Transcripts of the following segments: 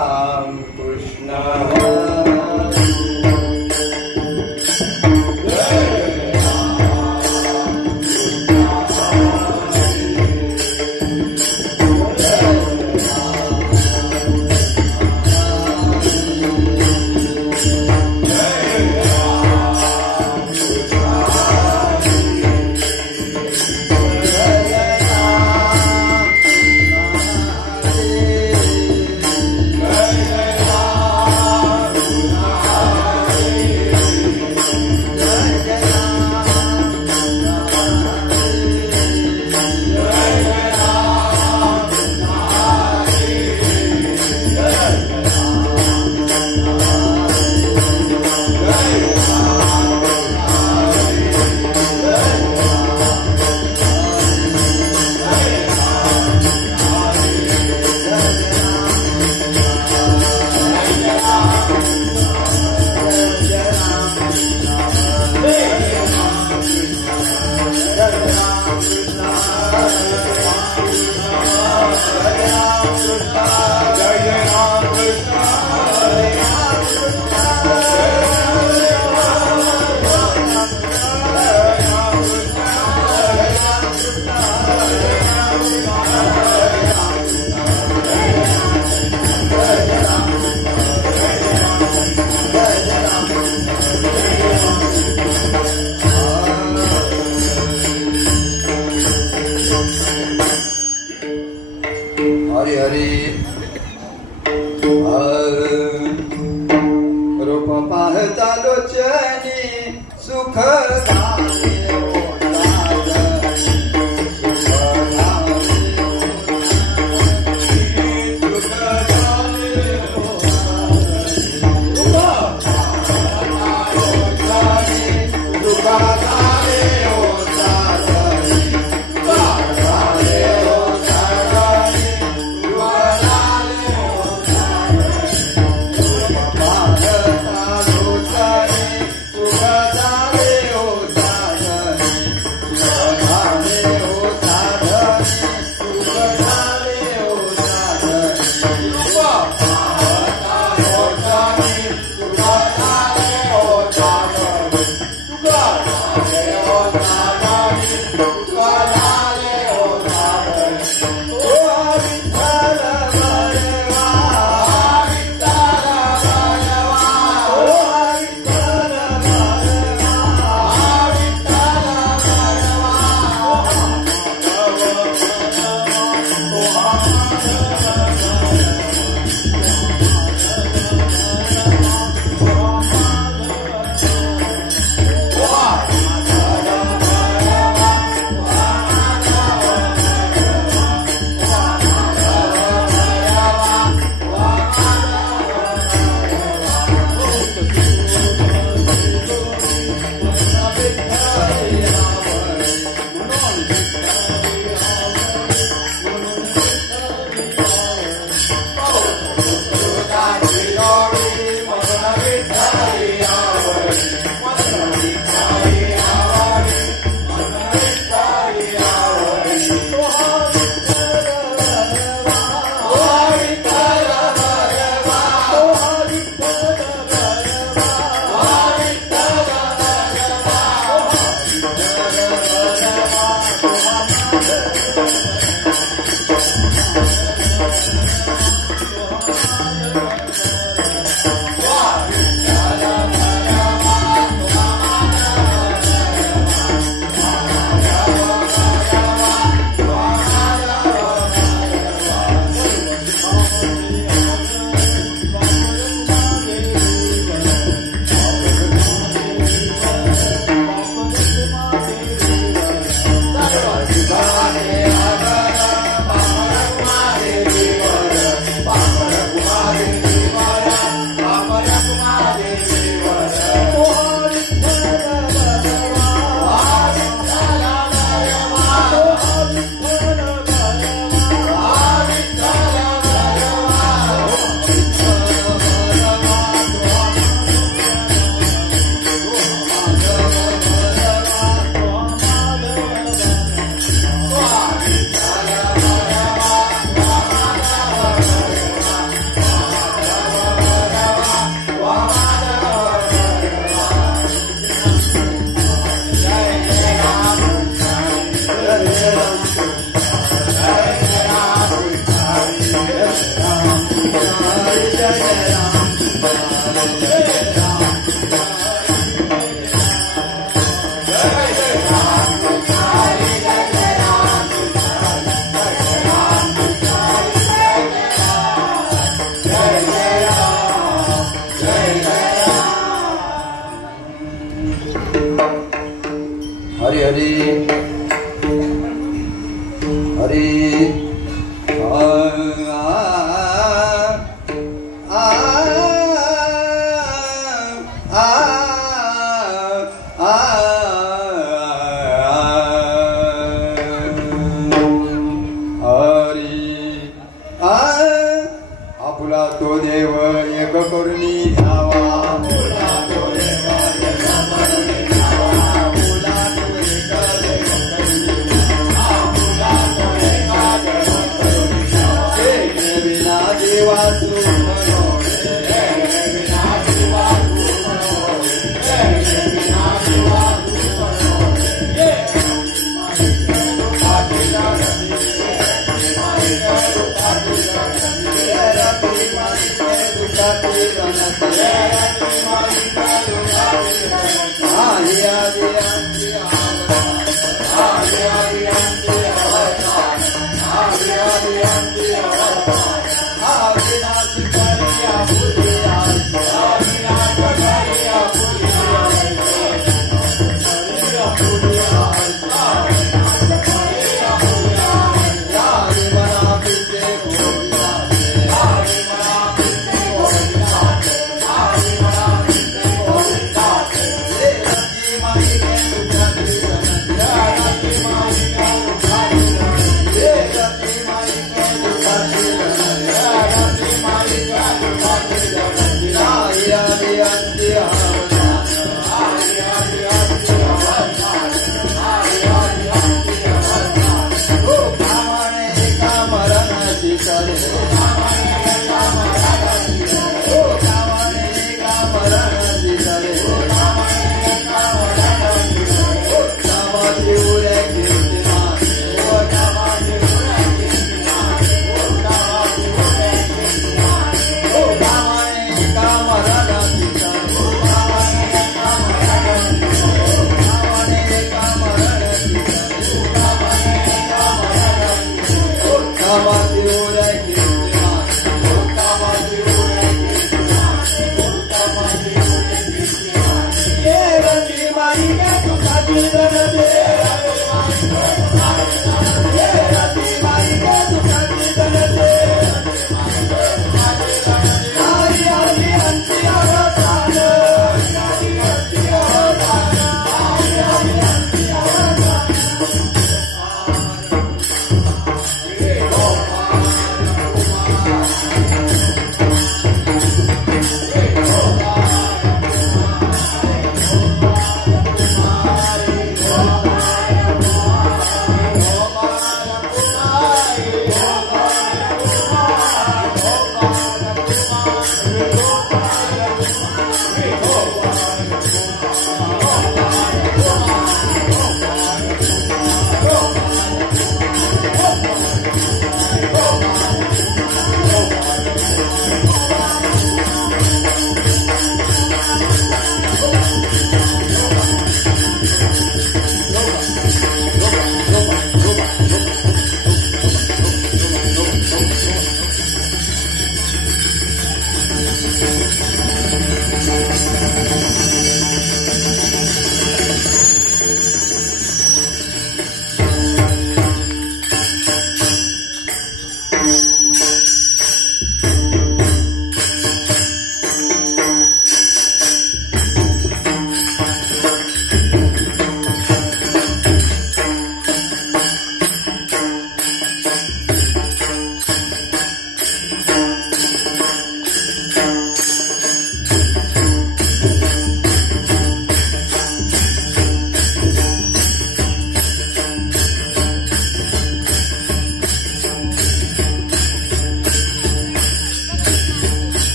राम कृष्ण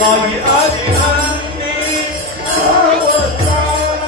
मागी आदिहंती अवतार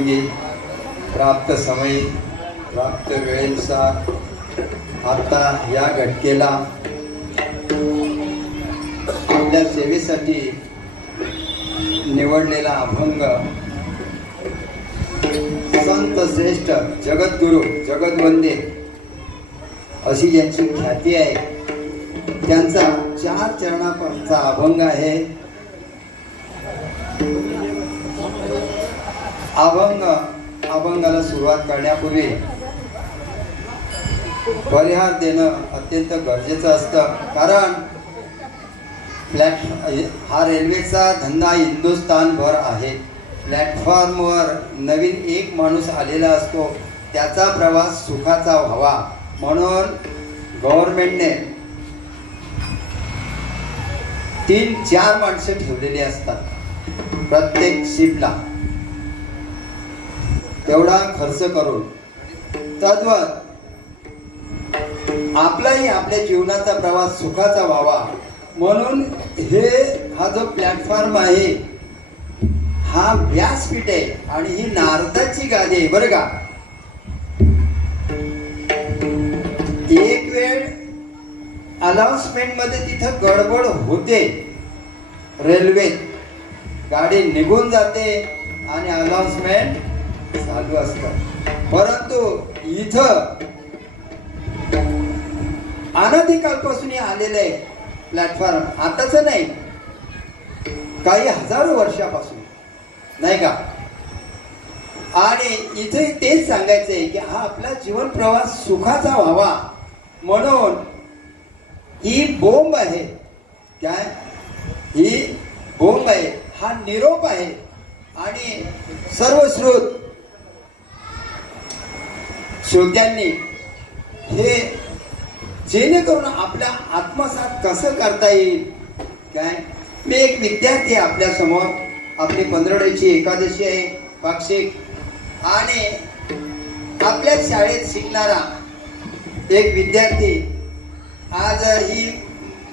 प्रसंगी प्राप्त समयी प्राप्त वेळेनुसार आता या घटकेला आपल्या सेवेसाठी निवडलेला अभंग संत श्रेष्ठ जगद्गुरु जगद्वंदे अशी ज्यांची ख्याती आहे त्यांचा 4 चरणाचा अभंग आहे. अभंगाला सुरुवात करण्यापूर्वी परिहार देणं अत्यंत गरजेचं असतं. कारण हा रेल्वेचा धंदा हिंदुस्थानभर आहे. प्लॅटफॉर्मवर नवीन एक माणूस आलेला असतो, त्याचा प्रवास सुखाचा व्हावा म्हणून गव्हर्नमेंटने 3-4 माणसं ठेवलेली असतात प्रत्येक शिपला, तेवढा खर्च करून. तद्वत आपलाही आपल्या जीवनाचा प्रवास सुखाचा व्हावा म्हणून हा जो प्लॅटफॉर्म आहे हा व्यासपीठ आहे आणि ही नारदाची गादी आहे बरं का. एक वेळ अनाउन्समेंट मध्ये तिथं गडबड होते, रेल्वेत गाडी निघून जाते आणि अनाउन्समेंट चालू असतं. परंतु इथं अनादिकालपासून आलेलं आहे प्लॅटफॉर्म, आताच नाही, काही हजारो वर्षापासून, नाही का. आणि इथे तेच सांगायचंय की हा आपला जीवन प्रवास सुखाचा व्हावा म्हणून ही बोंब आहे. काय ही बोंब आहे, हा निरोप आहे. आणि सर्व श्रोत्यांनी हे जेणेकरून आपल्या आत्मसात कसं करता येईल. काय मी एक विद्यार्थी आहे आपल्या समोर, आपली 15ची एकादशी आहे पाक्षिक, आणि आपल्या शाळेत शिकणारा एक विद्यार्थी आज ही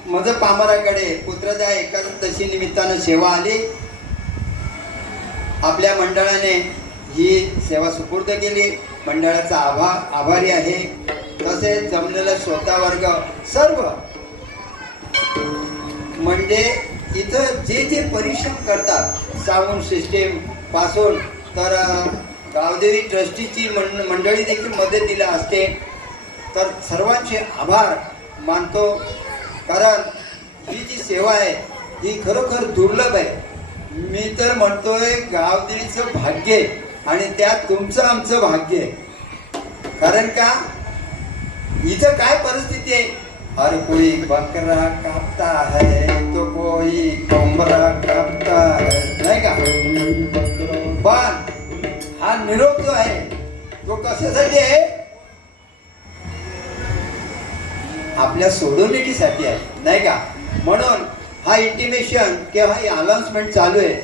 मज पामराकडे पुत्रदा एकादशी निमित्तानं सेवा आली. आपल्या मंडळाने ही सेवा सुपूर्द केली, मंडळाचा आभारी आहे. तसेच जमलेला श्रोता वर्ग सर्व, म्हणजे इथं जे जे परिश्रम करतात साऊंड सिस्टीम पासून तर गावदेवी ट्रस्टीची मंडळी देखील मदतीला असते. तर सर्वांचे आभार मानतो, कारण ही जी सेवा आहे ही खरोखर दुर्लभ आहे. मी तर म्हणतोय गावदेवीचं भाग्य आणि त्यात तुमचं आमचं भाग्य आहे. कारण का इथं काय परिस्थिती आहे, हर कोई बकरा कापता है तो कोई कोंबरा कापता है, नाही का. पण हा निरोप जो आहे तो कशासाठी आहे, आपल्या सोडवणुकीसाठी आहे, नाही का. म्हणून हा इंटिमेशन किंवा ही अनाउन्समेंट चालू आहे.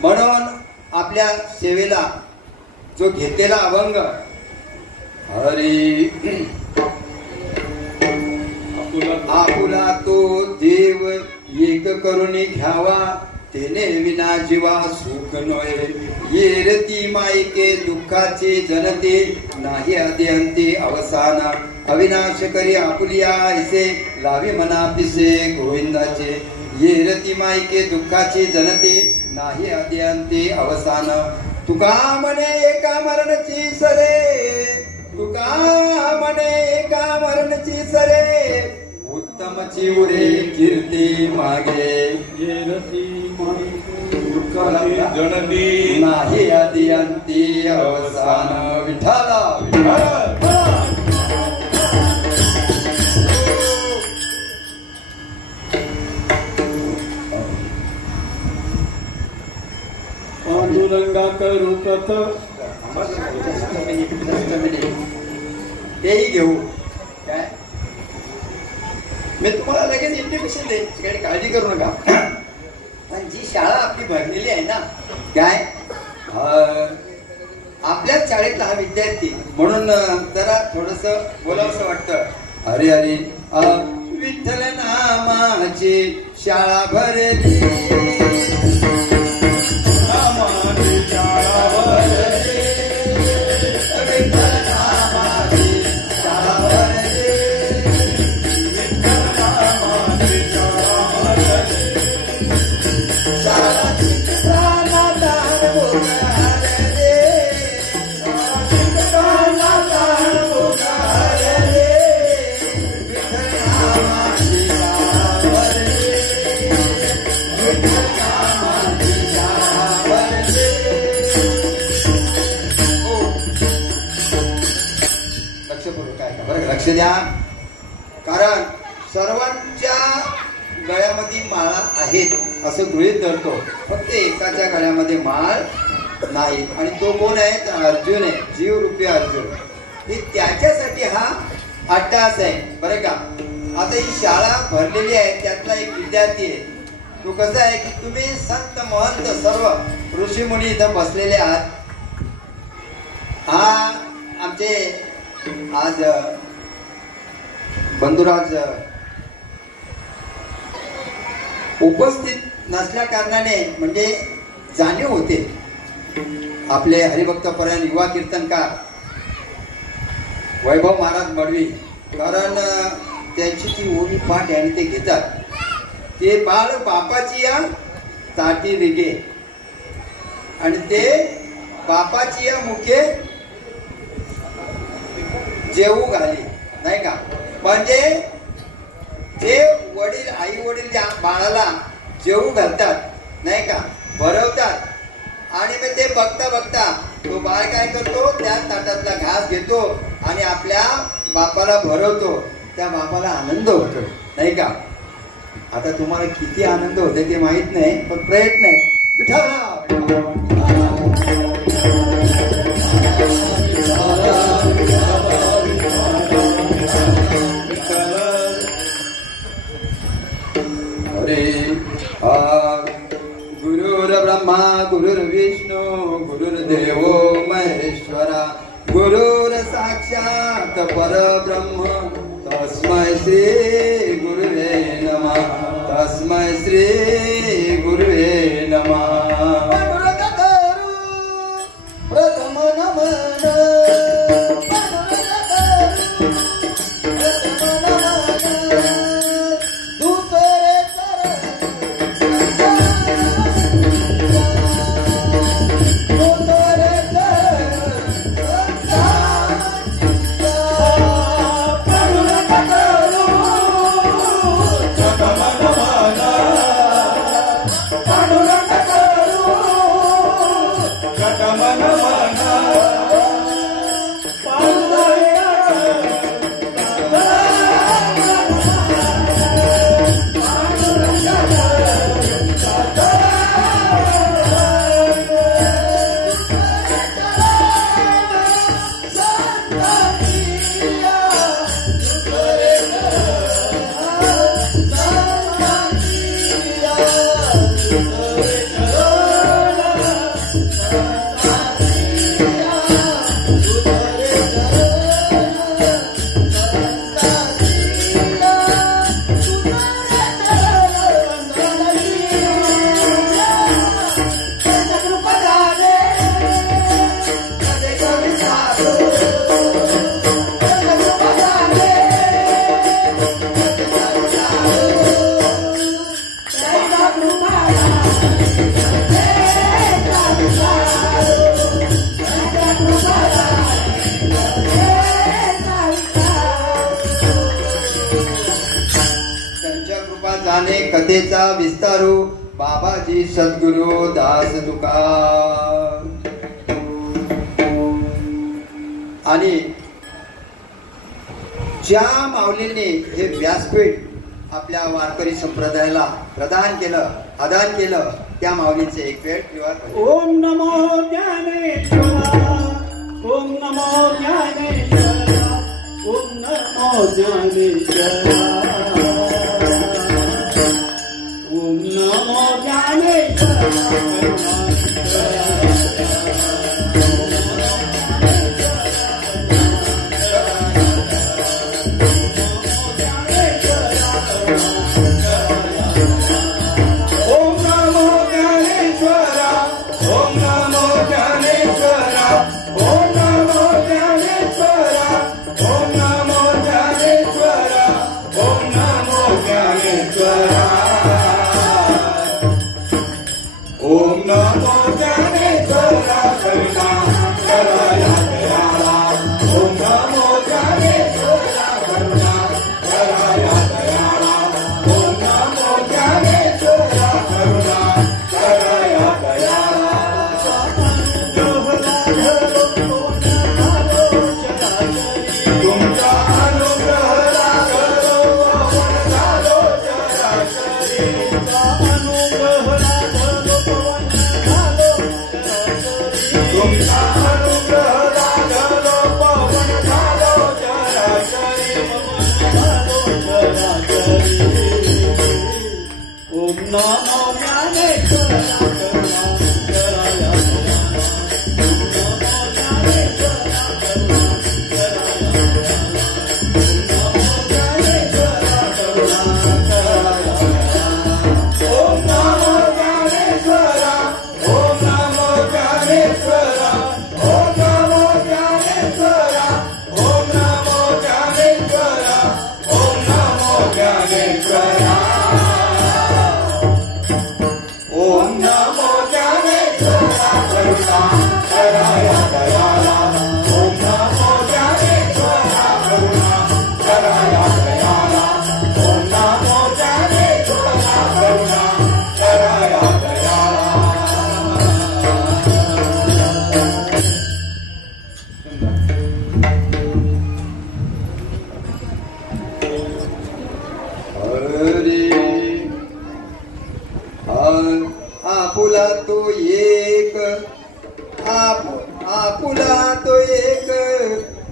म्हणून आपल्या सेवेला जो घेतलेला अभंग हरी आपुला तो देव एक करुणी घ्यावा, तेने विना जीवा सुख नये. येरती मायके दुःखाचे जनते, नाही आदि अंती अवसान. अविनाश करी आपुलिया ऐसे, लावी मना पिसे गोविंदाचे. येरती मायके दुःखाचे जनते, नाही आदि अंती अवसान. तुका म्हणे एका मरणची सरे, तुका म्हणे एका मरणची सरे, उत्तमची उरे कीर्ती मागे. जननी नाही आदि अंती अवसान. विठाला पांडुरंगा करू कथ. तेही घेऊ. काय मी तुम्हाला लगेच इंटिमेशन देईन, काही काळजी करू नका. पण जी शाळा आपली भरलेली आहे ना, काय आपल्याच शाळेतला हा विद्यार्थी म्हणून जरा थोडस बोलावंसं वाटतं. अरे अरे विठ्ठल नामाची शाळा भरली, नामाची शाळा भरली. लक्षपूर्वक ऐका बरं, लक्ष द्या. कारण सर्वांच्या गळ्यामध्ये माळा आहेत असं गृहीत धरतो, फक्त एकाच्या गळ्यामध्ये माळ नाही. आणि तो कोण आहे? अर्जुन आहे, जीवरूपी अर्जुन. हे त्याच्यासाठी हा अट्टहास आहे बरं का. आता ही शाळा भरलेली आहे, त्यातला एक विद्यार्थी आहे. तो कसा आहे की तुम्ही संत महंत सर्व ऋषीमुनी इथं बसलेले आहात. हा आमचे आज बंधुराज उपस्थित नसल्या कारणाने म्हणजे जाणीव होते. आपले हरिभक्तपरायण युवा कीर्तनकार वैभव महाराज मडवी, कारण त्यांची ती ओळी पाठ आणि ते घेतात. ते बाळ बापाची या ताटी रिगे आणि ते बापाची या मुखे जेवू घाली, नाही का. म्हणजे जे वडील आई वडील त्या बाळाला जेवू घालतात, नाही का, भरवतात. आणि मग ते बघता बघता तो बाळ काय करतो, त्या ताटातला घास घेतो आणि आपल्या बापाला भरवतो. त्या बापाला आनंद होतो, नाही का. आता तुम्हाला किती आनंद होते ते माहित नाही, पण प्रयत्न आहे. गुरुर्ब्रह्मा गुरुर्विष्णू गुरुर्देवो महेश्वरा गुरुर साक्षात परब्रह्म तस्मै श्री गुरुवे नमः. तस्मै श्री गुरुवे नमः. प्रथम नमन कथेचा विस्तारू बाबाजी सद्गुरु दास तुकार. आणि ज्या माऊलींनी हे व्यासपीठ आपल्या वारकरी संप्रदायाला प्रदान केलं, आदान केलं, त्या माऊलींचे एक वेळ विवाह. ओम नमो ज्ञानेश्वरा, ओम नमो ज्ञानेश्वरा, ओम नमो ज्ञानेश्वरा, ओम नमो ज्ञानेश्वरा. Om Namo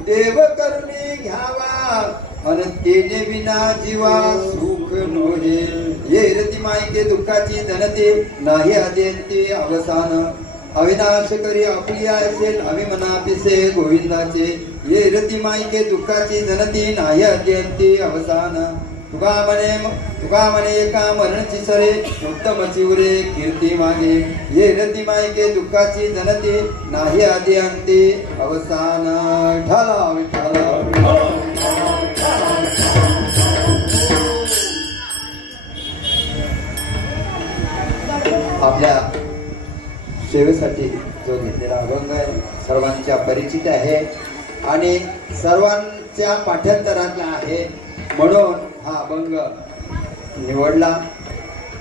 देव करुणी घ्यावा अन तेने विना जीवा सुख नोहे. ये रती मायके दुःखाची जनते नाही अद्यंती अवसान. अविनाश करी आपली असेल अभिमना पिसे गोविंदाचे. ये रती मायके दुःखाची जनती नाही अद्यंती अवसान. तुका म्हणे एका मरणची सरे उत्तमची उरे कीर्ती मागे. ये रती मायके दुःखाची जनते नाही अद्यंती अवसान. विठ्ठला विठ्ठला. आपल्या सेवेसाठी जो घेतलेला अभंग आहे सर्वांच्या परिचित आहे आणि सर्वांच्या पाठांतरातला आहे म्हणून हा अभंग निवडला.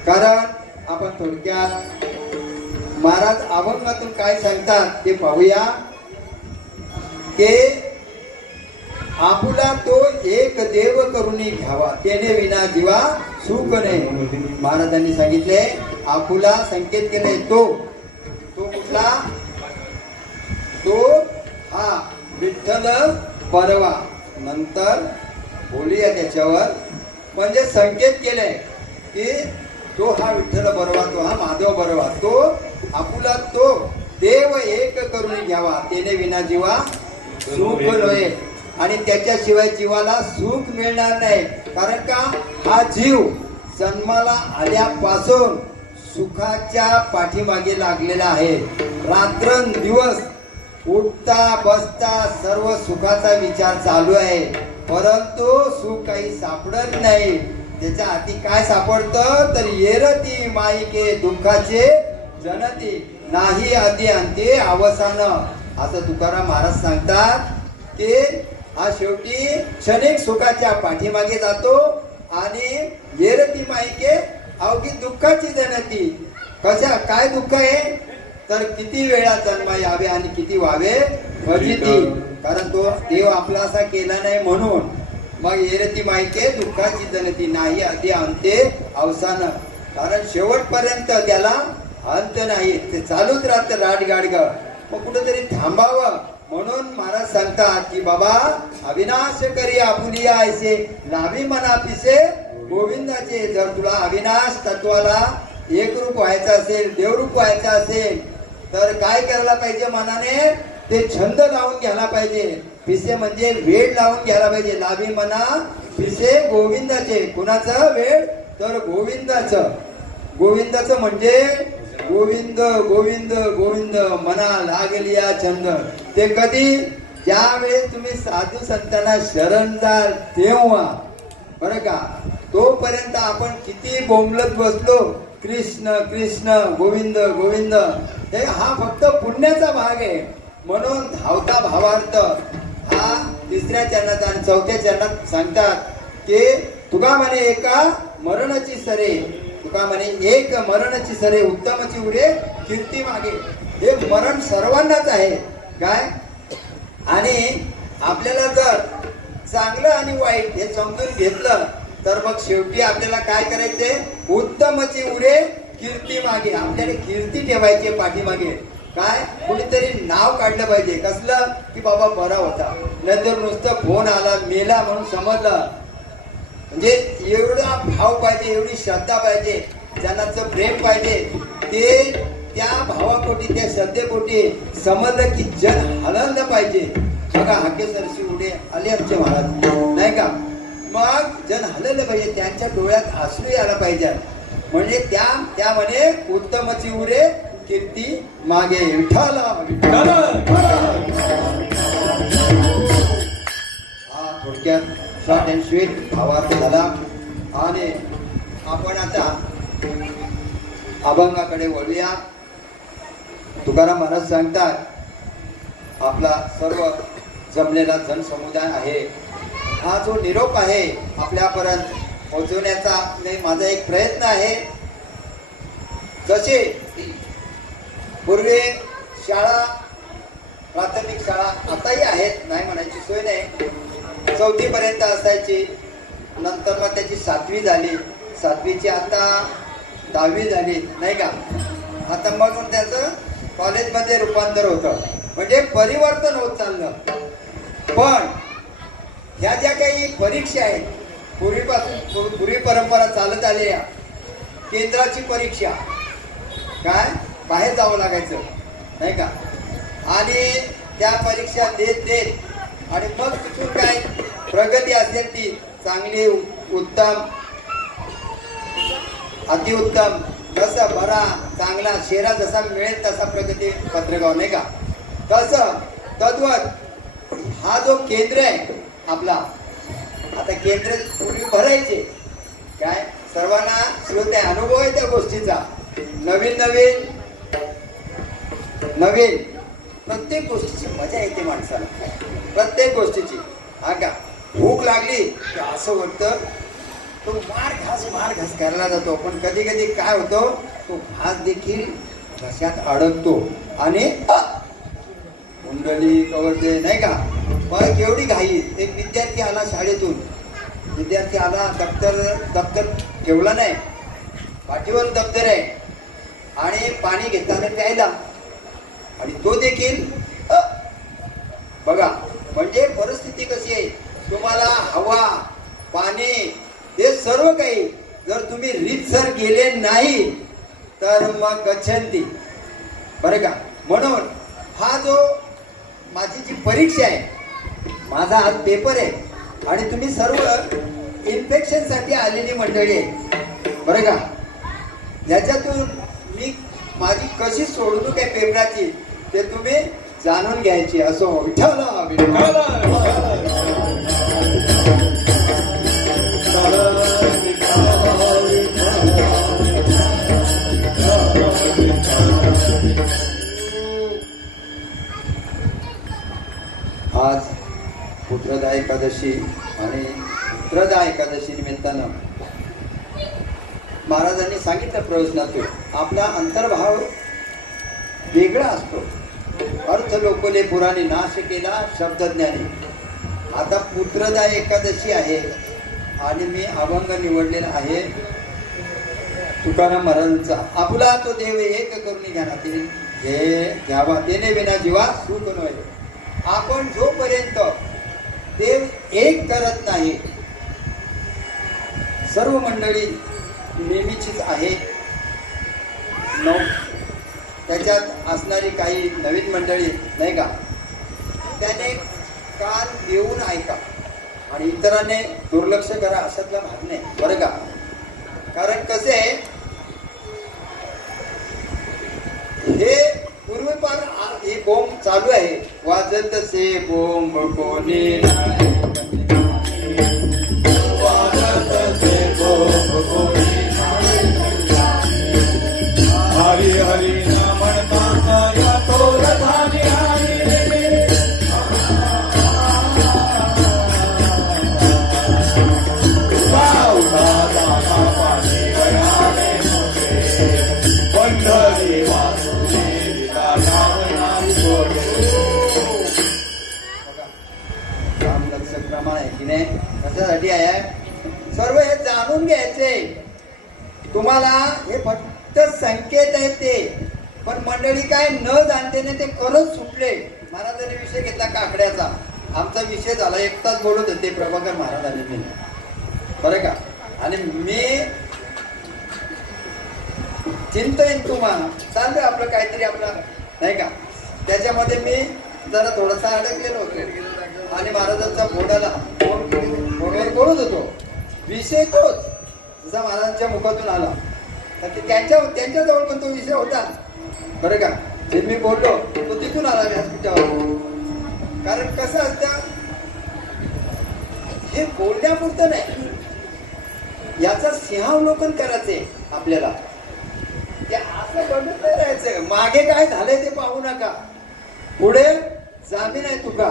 कारण आपण थोडक्यात महाराज अभंगातून काय सांगतात ते पाहूया. की आपुला तो एक देव करुणी घ्यावा त्याने विना जीवा सुख नाही. महाराजांनी सांगितले आपुला संकेत केले तो कुठला तो हा विठ्ठल परवा. नंतर बोलूया त्याच्यावर. म्हणजे संकेत केले की तो हा विठ्ठल बरवा तो हा माधव बरवा तो आपुला तो देव एक करून घ्यावा त्याने विना जीवा सुख नये. आणि त्याच्याशिवाय जीवाला सुख मिळणार नाही. कारण का हा जीव जन्माला आल्यापासून सुखाच्या पाठीमागे लागलेला आहे. रात्रंदिवस उठता बसता सर्व सुखाचा विचार चालू आहे. परंतु सुख काही सापडत नाही. त्याच्या हाती काय सापडतं तर येरती माईके दुःखाचे जनती नाही आधी अंती अवसान. असं तुकाराम महाराज सांगतात की हा शेवटी क्षणिक सुखाच्या पाठीमागे जातो आणि येरती माईके अवघी दुःखाची जनती. कशा काय दुःख आहे तर किती वेळा जन्म यावे आणि किती व्हावे फजिती. कारण तो देव आपला असा केला नाही म्हणून. मग येरती माईके दुःखाची जनती नाही आधी अंते अवसान. कारण शेवटपर्यंत त्याला अंत नाही. ते चालूच राहतं राडगाडग. मग कुठेतरी थांबावं म्हणून महाराज सांगतात की बाबा अविनाश करी आपुलिया ऐसे लाभी मना पिसे गोविंदाचे. जर तुला अविनाश तत्वाला एक रूप व्हायचं असेल देवरूप व्हायचं असेल तर काय करायला पाहिजे मनाने ते छंद लावून घ्यायला पाहिजे. पिसे म्हणजे वेळ लावून घ्यायला पाहिजे. लाभी मना पिसे गोविंदाचे. कुणाचं वेळ तर गोविंदाचं. गोविंदाचं म्हणजे गोविंद गोविंद गोविंद मना लागलिया छंद. ते कधी ज्यावेळेस तुम्ही साधू संतांना शरण जाल तेव्हा. बरं का तोपर्यंत आपण किती बोंबलत बसलो कृष्ण कृष्ण गोविंद गोविंद हे हा फक्त पुण्याचा भाग आहे. म्हणून धावता भावार्थ हा तिसऱ्या चरणात आणि चौथ्या चरणात सांगतात की तुका म्हणे एका मरणाची सरे. तुका म्हणे एक मरणाची सरे उत्तमची उरे कीर्ती मागे. हे मरण सर्वांनाच आहे काय. आणि आपल्याला जर चांगलं आणि वाईट हे समजून घेतलं तर मग शेवटी आपल्याला काय करायचे उत्तमची उरे कीर्ती मागे. आपल्याला कीर्ती ठेवायची पाठीमागे. काय कुणीतरी नाव काढलं पाहिजे कसलं की बाबा बरा होता. नाहीतर नुसतं फोन आला मेला म्हणून समजलं. म्हणजे एवढा भाव पाहिजे एवढी श्रद्धा पाहिजे जनाचं प्रेम पाहिजे. ते त्या भावापोटी त्या श्रद्धेपोटी समजलं की जन हललं पाहिजे. बघा हाकेसरशी उडे आले आमचे महाराज नाही का. मग जन हललं पाहिजे. त्यांच्या डोळ्यात अश्रू यायला पाहिजे. म्हणजे त्या म्हणे उत्तमची उरे कीर्ती मागे. विठ्ठला हा थोडक्यात शॉर्ट अँड स्वीट भावार्थ झाला. आणि आपण आता अभंगाकडे वळूया. तुकाराम महाराज सांगतात आपला सर्व जमलेला जनसमुदाय आहे. हा जो निरोप आहे आपल्यापर्यंत पोहोचवण्याचा माझा एक प्रयत्न आहे. जसे पूर्वी शाळा प्राथमिक शाळा आताही आहेत नाही म्हणायची सोय नाही. 4थी पर्यंत असायची. नंतर मग त्याची 7वी झाली. 7वीची आता 10वी झाली नाही का. आता मग त्याचं कॉलेजमध्ये रूपांतर होतं. म्हणजे परिवर्तन होत चाललं. पण ह्या ज्या काही परीक्षा आहेत पूर्वीपासून पूर्वी परंपरा चालत आलेल्या केंद्राची परीक्षा काय बाहेर जावं लागायचं नाही का आणि त्या परीक्षा देत देत आणि मग तिथून काय प्रगती असेल ती चांगली उत्तम अतिउत्तम जसा बरा चांगला शेरा जसा मिळेल तसा प्रगती पत्रकावर नाही का तसं तद्वत हा जो केंद्र आहे आपला आता केंद्र पूर्वी भरायचे काय सर्वांना श्रोते अनुभव आहे त्या गोष्टीचा नवीन नवीन नवीन प्रत्येक गोष्टीची मजा येते माणसाला प्रत्येक गोष्टीची हा का भूक लागली की असं वाटतं तो मार घास करायला जातो पण कधी कधी काय होतो तो घास देखील घशात अडकतो आणि कुंडली कवरते नाही का मग केवढी घाई एक विद्यार्थी आला शाळेतून विद्यार्थी आला दप्तर ठेवला नाही पाठीवर दप्तर आहे आणि पाणी घेताना प्यायला आणि तो देखील बघा म्हणजे परिस्थिती कशी आहे तुम्हाला हवा पाणी हे सर्व काही जर तुम्ही रीतसर गेले नाही तर मग गच्छन्ति बरं का म्हणून हा जो माझी जी परीक्षा आहे माझा आज पेपर आहे आणि तुम्ही सर्व इन्फेक्शन साठी आलेली मंडळी आहे बरं का याच्यातून मी माझी कशी सोडवणूक आहे पेपराची ते तुम्ही जाणून घ्यायची असो आज पुत्रदा एकादशी आणि पुत्रदा एकादशी निमित्तानं महाराजांनी सांगितलं प्रवचनातून आपला अंतर्भाव वेगळा असतो अर्थ लोकोले पुराणे नाश केला शब्दज्ञानी आता पुत्रदा एकादशी आहे आणि मी अभंग निवडलेला आहे तुकाराम महाराजांचा आपला तो देव एक करून घ्यानातील हे घ्यावा तेने विना जीवा सुख नव्हे आपण जोपर्यंत देव एक करत नाही सर्व मंडळी नेहमीचीच आहे त्याच्यात असणारी काही नवीन मंडळी नाही का त्याने कान देऊन ऐका आणि इतरांनी दुर्लक्ष करा अशातला भाग नाही बरं का कारण कसे हे पूर्वीपार हे बोंब चालू आहे वाजत से बोंब कोणी वाजत से बोंब कोणी हरी हरी ना म्हणता या तोर धानी हरी रे पावला दामा पाणी वयाने पंढरी वासुदेवीला नाव नाम राम लक्ष प्रमाण आहे की नाही कशासाठी आहे सर्व हे जाणून घ्यायचे तुम्हाला हे फक्त संकेत आहे ते पण मंडळी काय न जाणते ते करत सुटले महाराजांनी विषय घेतला काकड्याचा आमचा विषय झाला एक तास बोलत होते प्रभाकर महाराजांनी बरं का आणि मी चिंतन तुम्हाला चालतंय आपलं काहीतरी आपलं नाही का त्याच्यामध्ये मी जरा थोडासा अडकलेलो होतो आणि महाराजांचा फोनवर बोलत होतो विषय तोच जसा महाराजांच्या मुखातून आला तर त्यांच्याजवळ पण तो विषय होता बरं का जे मी बोललो तो तिथून आला व्यासपीठावर कारण कसं असतं हे बोलण्यापुरतं नाही याचा सिंहावलोकन करायचंय आपल्याला ते असं बघत नाही राहायचं मागे काय झालंय ते पाहू नका पुढे जामीन आहे तुका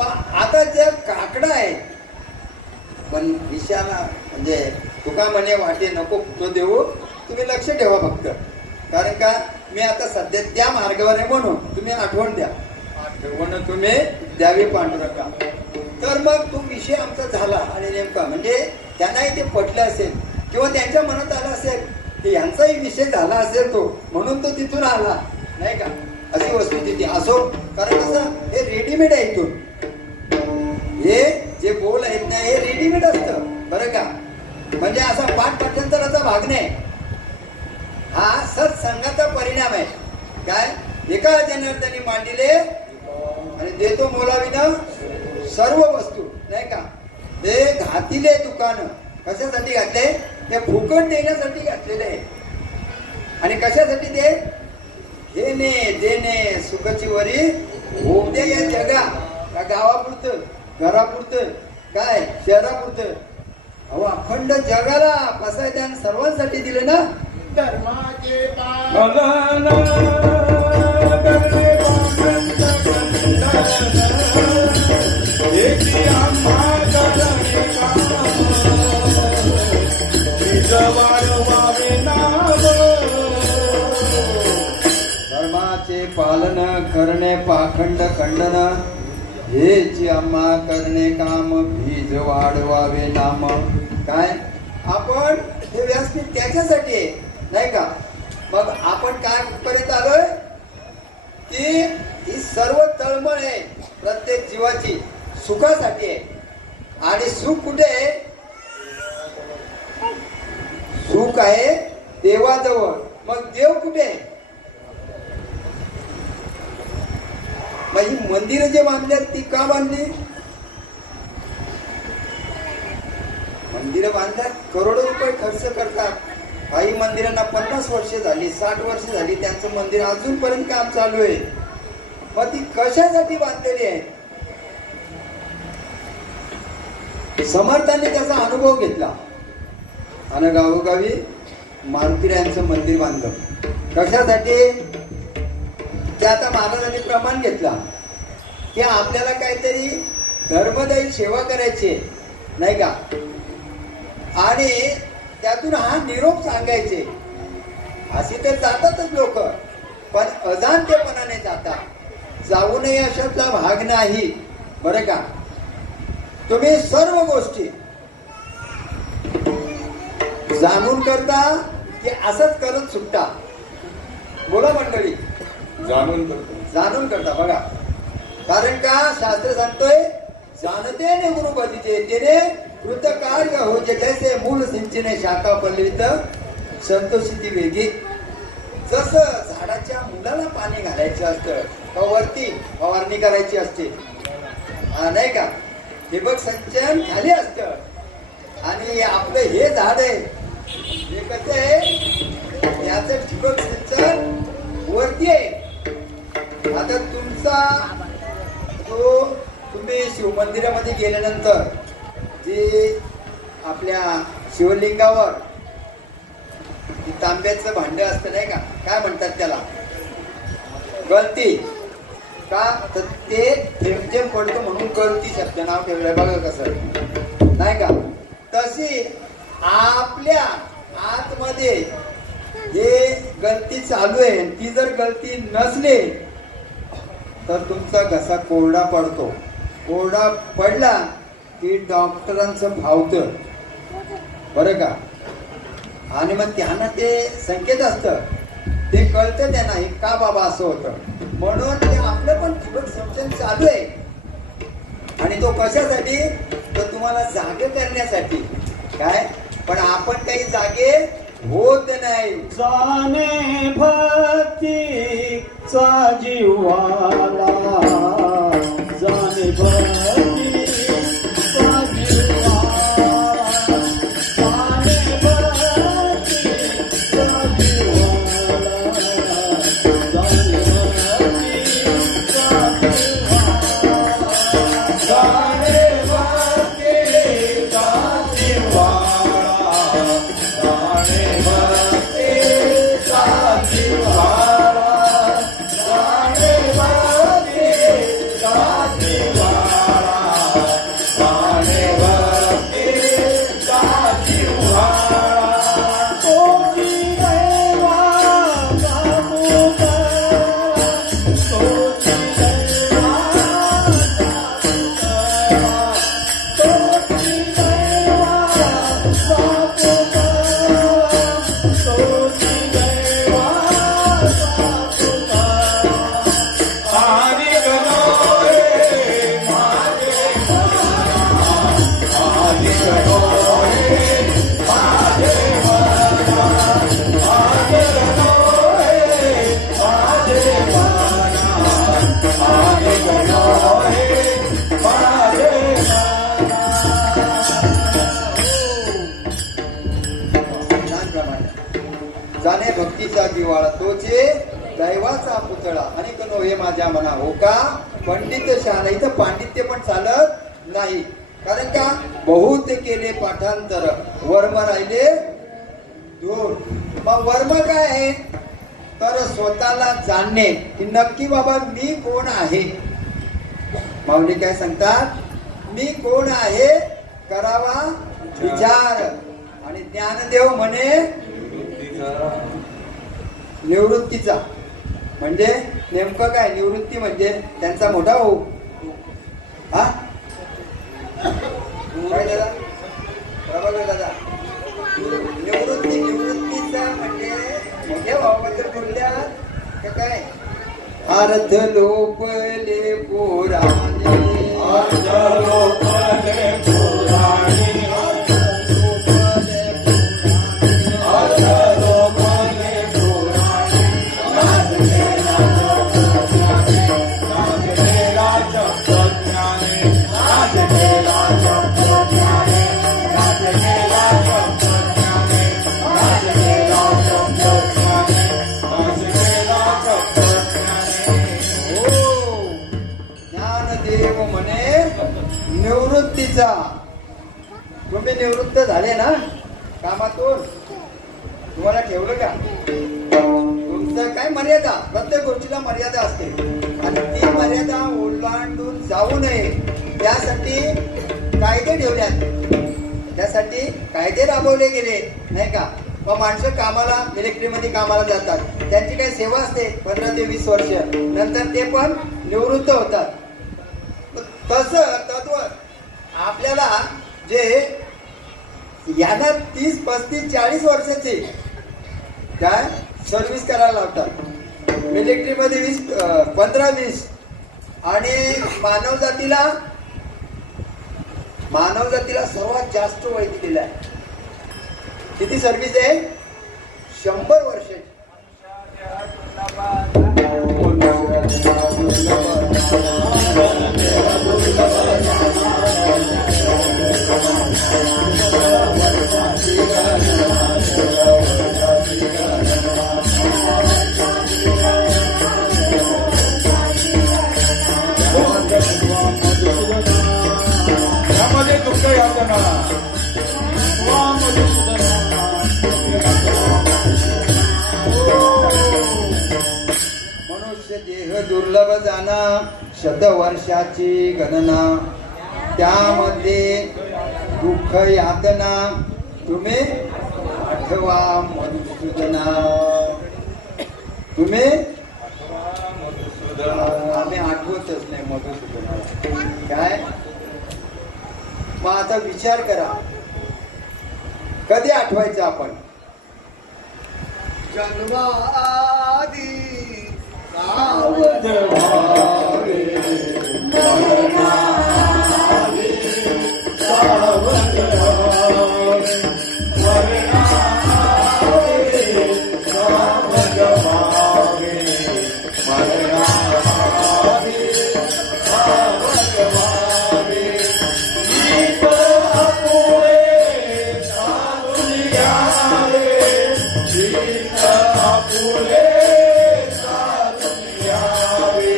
आता जर काकडा आहे पण विषयाला म्हणजे तुका म्हणे वाटे नको तो देऊ तुम्ही लक्ष ठेवा फक्त कारण का मी आता सध्या त्या मार्गावर आहे म्हणून तुम्ही आठवण द्या आठवण तुम्ही द्यावी पांडुरंगा तर मग तो विषय आमचा झाला आणि नेमका म्हणजे त्यांनाही ते पटलं असेल किंवा त्यांच्या मनात आलं असेल की यांचाही विषय झाला असेल तो म्हणून तो तिथून आला नाही का अशी वस्तुस्थिती असो कारण कसं हे रेडीमेड आहे इथून हे जे बोल आहेत ना हे रेडीमेड असतं बरं का. म्हणजे असा पाठ पाठांतराचा भाग नाही, हा सत्संगाचा परिणाम आहे. काय एका जनार्दनी मांडिले आणि देतो मोलाविनं सर्व वस्तू नाही का. ते घातिले दुकान कशासाठी घातले, ते फुकट देण्यासाठी घातलेले आहे. आणि कशासाठी ते घेणे देणे सुखाची वरी होऊ दे या जगा. का गावापुरतं घरापुरतं काय शहरापुरतं, अहो अखंड जगाला पसायदान सर्वांसाठी दिलं ना. धर्माचे धर्माचे पालन करणे पाखंड खंडन, हेची आम्हा करणे काम बीज वाढवावे नाम. काय आपण हे व्यासपीठ त्याच्यासाठी आहे नाही का. मग आपण काय पर्यंत आलोय की ही सर्व तळमळ आहे प्रत्येक जीवाची सुखासाठी आहे. आणि सुख कुठे आहे, सुख आहे देवाजवळ. मग देव कुठे आहे, मग ही मंदिरं जे बांधल्यात ती का बांधली, मंदिरं बांधतात करोडो रुपये खर्च करतात. काही मंदिरांना 50 वर्ष झाली 60 वर्ष झाली त्यांचं मंदिर अजूनपर्यंत काम चालू आहे. मग ती कशासाठी बांधलेली आहे, समर्थांनी त्याचा अनुभव घेतला आणि गावोगावी मारुतीरायांचं मंदिर बांधलं. कशासाठी, ते आता महाराजांनी प्रमाण घेतला की आपल्याला काहीतरी धर्मदायी सेवा करायची नाही का. आणि त्यातून हा निरोप सांगायचे. असे तर जातातच लोक, पण अजाणतेपणाने जातात. जाऊ नये अशातला भाग नाही बरं का. तुम्ही सर्व गोष्टी जाणून करता की असंच करत सुटता, बोला मंडळी. जाणून करता बघा. कारण का शास्त्र सांगतोय जाणते ने गुरु बधिते तेने कृतकार्य होते जैसे मूल सिंचने शाखा पल्लवित संतोषिती वेगी. जसं झाडाच्या मुलाला पाणी घालायचं असतं वरती फवारणी करायची असते नाही का, ठिबक सिंचन खाली असतं. आणि आपलं हे झाड आहे हे कसं आहे, याचं ठिबक सिंचन वरती आहे. आता तुमचा तो तुम्ही शिवमंदिरामध्ये गेल्यानंतर जे आपल्या शिवलिंगावर तांब्याचं भांड असतं नाही का, काय म्हणतात त्याला, गळती का, तर ते थेंब पडतो म्हणून गळती शब्द नाव ठेवलंय बघा कसं नाही का. तशी आपल्या आतमध्ये हे गळती चालू आहे, ती जर गळती नसली तर तुमचा घसा कोरडा पडतो. कोरडा पडला की डॉक्टरांचं फावतं बरं का. आणि मग त्यांना ते संकेत असतं, ते कळतं त्यांना हे का बाबा असं होतं. म्हणून ते आपलं पण ठिबक सिंचन चालू आहे. आणि तो कशासाठी, तर तुम्हाला जागे करण्यासाठी काय. पण आपण काही जागे होत नाही. जाणे भक्तीचा जीवाला, जाणे भक्तीचा जीवाला, जाणे भक्तीचा जीवाला, जाणे भक्तीचा जीवाला, जाणे भक्तीचा जीवाला. नव्हे माझ्या मना हो का पंडित शहाणा. इथं पांडित्य पण चालत नाही, कारण का बहुत केले पाठांतर वर्म राहिले दोन. मग वर्म काय आहे तर स्वतःला जाणणे की नक्की बाबा मी कोण आहे. माऊली काय सांगतात, मी कोण आहे करावा विचार. आणि ज्ञानदेव म्हणे निवृत्तीचा म्हणजे नेमकं काय, निवृत्ती म्हणजे त्यांचा मोठा भाऊ. हा काय दादा प्रभाकर दादा, निवृत्तीचा म्हणजे मोठ्या भावाबद्दल बोलल्या का काय. अर्थ लोपले पुराणे, अर्थ लोपले पुराणे, अर्थ लोपले पुराणे, नाचलेला तत्त्वज्ञाने, नाचलेला तत्त्वज्ञाने, नाचलेला तत्त्वज्ञाने, नाचलेला तत्त्वज्ञाने, नाचलेला तत्त्वज्ञाने. ज्ञानदेव म्हणे निवृत्तीचा. तुम्ही निवृत्त झाले ना कामातून, तुम्हाला ठेवलं का तुमचं काय मर्यादा. प्रत्येक गोष्टीला मर्यादा असते आणि ती मर्यादा ओलांडून जाऊ नये त्यासाठी कायदे ठेवल्यात, त्यासाठी कायदे राबवले गेले नाही का. मग माणसं कामाला इलेक्ट्रिकमध्ये कामाला जातात, त्यांची काही सेवा असते 15 ते 20 वर्ष, नंतर ते पण निवृत्त होतात. तसं तत्व आपल्याला जे यांना 30, 35, 40 वर्षाचे काय सर्व्हिस करायला लावतात. मिलिटरीमध्ये 15-20 आणि मानव जातीला सर्वात जास्त वय दिलेलं आहे. किती सर्व्हिस आहे 100 वर्षाची. यामध्ये दुःख यातना मनुष्य देह दुर्लभ जाना, शतवर्षाची गणना, त्यामध्ये दुःख यातना तुम्ही आठवा मधुसूदना. तुम्ही आम्ही आठवतच नाही मधुसूदना काय. मग आता विचार करा कधी आठवायचं आपण. जन्माआधी सावध व्हावे, मरणाआधी सावध व्हावे, मरणाआधी सावध व्हावे, मरणाआधी सावध व्हावे. गीत आपुले साधून घ्यावे, गीत आपुले साधून घ्यावे.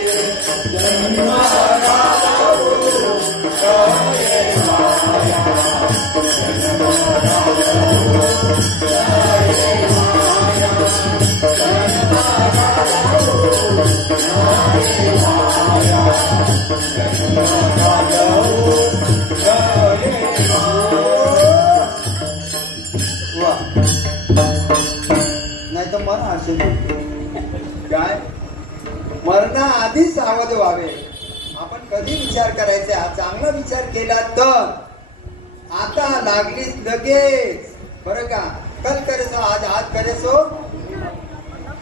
जन्माला काय माया, जन्माला काय माया, जन्माला काय माया, जन्माला नाही तर मरण असेल काय. मरणाआधी सावध व्हावे. आपण कधी विचार करायचा, चांगला विचार केला तर. आता लागलीच लगेच बरं का. कल करे सो आज करे सो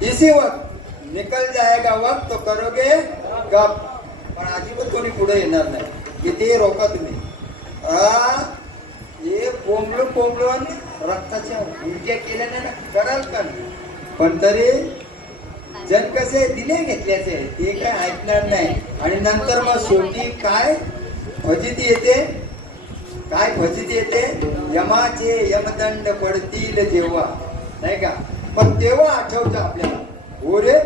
इसी वक्त निकल जाएगा वक्त तो करोगे गप. पण अजिबात कोणी पुढे येणार नाही. किती रोका तुम्ही. हे कोंबडून रक्ताच्या उलट्या केल्याने ना कराल का. पण तरी जन कसे दिले घेतल्याचे ते काय ऐकणार नाही. आणि नंतर मग शेवटी काय फजिती येते, काय फजिती येते. यमाचे यमदंड पडतील जेव्हा नाही का. पण तेव्हा आठवतं आपल्याला हो रे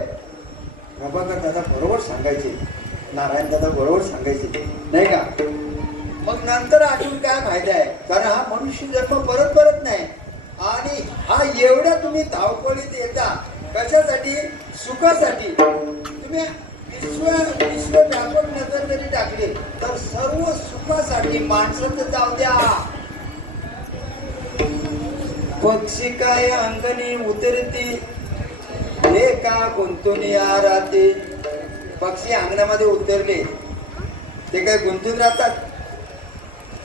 प्रभाकर दादा बरोबर सांगायचे, नारायण दादा बरोबर सांगायचे नाही का. मग नंतर आठवून काय फायदा आहे, कारण हा मनुष्य जन्म परत परत नाही. आणि हा एवढ्या तुम्ही धावपळीत येता कशासाठी, सुखासाठी. तुम्ही विश्व व्यापक नजर जरी टाकले तर सर्व सुखासाठी. माणसं तर जाऊ द्या, पक्षी काय अंगणी उतरती हे का गुंतून या राहते. पक्षी अंगणामध्ये उतरले ते काय गुंतून राहतात.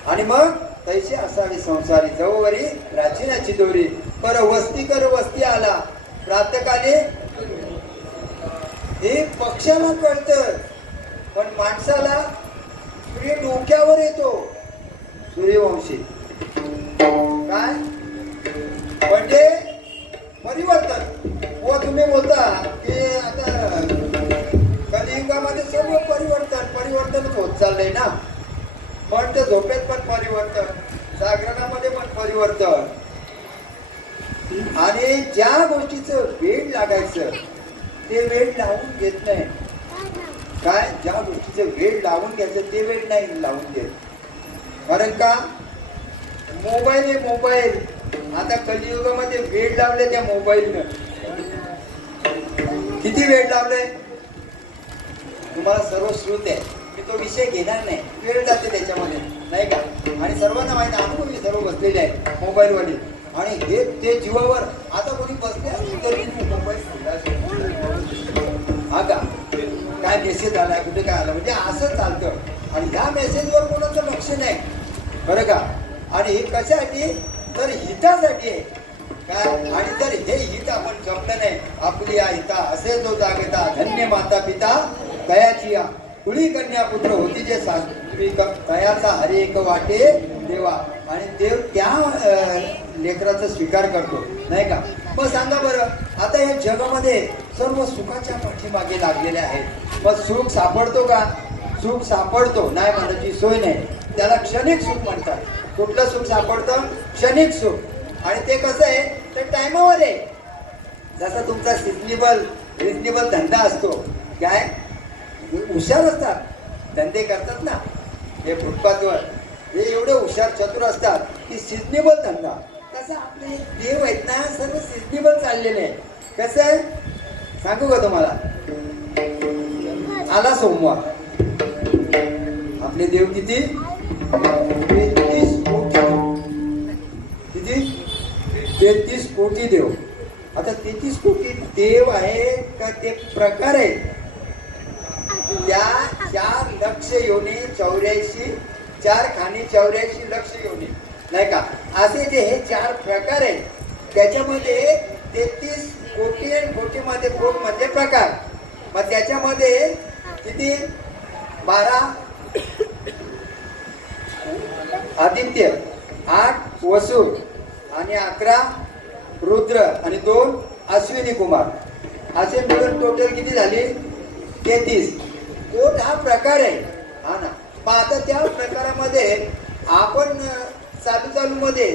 आणि मग तैसे असावी संसारी जवळवरी प्राचीनाची दोरी. पर वस्ती कर वस्ती आला प्रातकाली. हे पक्ष्याला कळतं, पण माणसाला सूर्य डोक्यावर येतो. सूर्यवंशी काय म्हणजे परिवर्तन. व तुम्ही बोलता की आता कलियुगामध्ये सर्व परिवर्तनच होत चाललंय ना. पण ते झोपेत पण परिवर्तन, जागरणामध्ये पण परिवर्तन. आणि ज्या गोष्टीचं वेळ लागायचं ते वेळ लावून घेत नाही. काय, ज्या गोष्टीचं वेळ लावून घ्यायचं ते वेळ नाही लावून घेत. कारण का, मोबाईल आहे मोबाईल. आता कलियुगामध्ये वेळ लावले त्या मोबाईलनं. किती वेळ लावले तुम्हाला सर्व श्रुत आहे. मी तो विषय घेणार नाही, वेळ जाते त्याच्यामध्ये नाही का. आणि सर्वांना माहिती, अनुभवी सर्व बसलेले आहेत मोबाईलवाले. आणि हे ते जीवावर आता कोणी बसले असतील तरी मोबाईल हा का काय मेसेज आला, कुठे काय आलं, म्हणजे असं चालतं. आणि ह्या मेसेजवर कोणाचं लक्ष नाही बरं का. आणि हे कशासाठी, तर हितासाठी आहे काय. आणि तर हे हित आपण जपलं नाही, आपली या हिता असे जो जागता. धन्य माता पिता तयाची या कुळी कन्या पुत्र होती जे सांग तयाचा हरे एक वाटे देवा. आणि देव त्या लेकराचा स्वीकार करतो नाही का. मग सांगा बरं, आता या जगामध्ये सर्व सुखाच्या पाठीमागे लागलेले आहेत. मग सुख सापडतो का, सुख सापडतो नाही म्हणायची सोय नाही. त्याला क्षणिक सुख म्हणतात. कुठलं सुख सापडतं, क्षणिक सुख. आणि ते कसं आहे, तर टायमावर आहे. जसा तुमचा रिजनेबल धंदा असतो. काय हुशार असतात धंदे करतात ना हे फुटपाथवर, हे एवढे हुशार चतुर असतात की सिजनेबल धंदा. कसं आपले देव आहेत ना सर्व सिजनेबल चाललेले आहे. कसं आहे सांगू का तुम्हाला. आला सोमवार, आपले देव किती 33 कोटी देव. आता 33 कोटी देव आहे का ते प्रकार आहेत. त्या 4 लक्ष योनी 84 4 खाणी 84 लक्ष योनी नाही का. असे ते हे 4 प्रकार आहेत. त्याच्यामध्ये 33 कोटी आणि कोटीमध्ये कोट म्हणजे प्रकार. मग त्याच्यामध्ये किती 12 आदित्य, 8 वसु आणि 11 रुद्र आणि 2 अश्विनी कुमार. असे मिळून टोटल किती झाली 33 कोट हा प्रकार आहे हा ना. मग आता त्या प्रकारामध्ये आपण चालू मध्ये,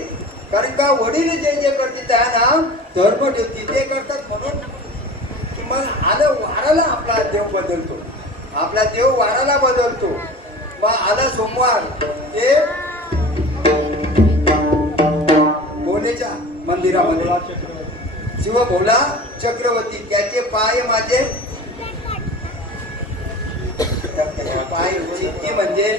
कारण का वडील जे जे करते त्या नाव धर्म ठेवती ते करतात. म्हणून की मग आलं वाराला आपला देव बदलतो, आपला देव वाराला बदलतो. मग आला सोमवार ते भोलेच्या मंदिरामध्ये शिव भोला चक्रवर्ती. त्याचे पाय माझे पाय चित्ती म्हणजे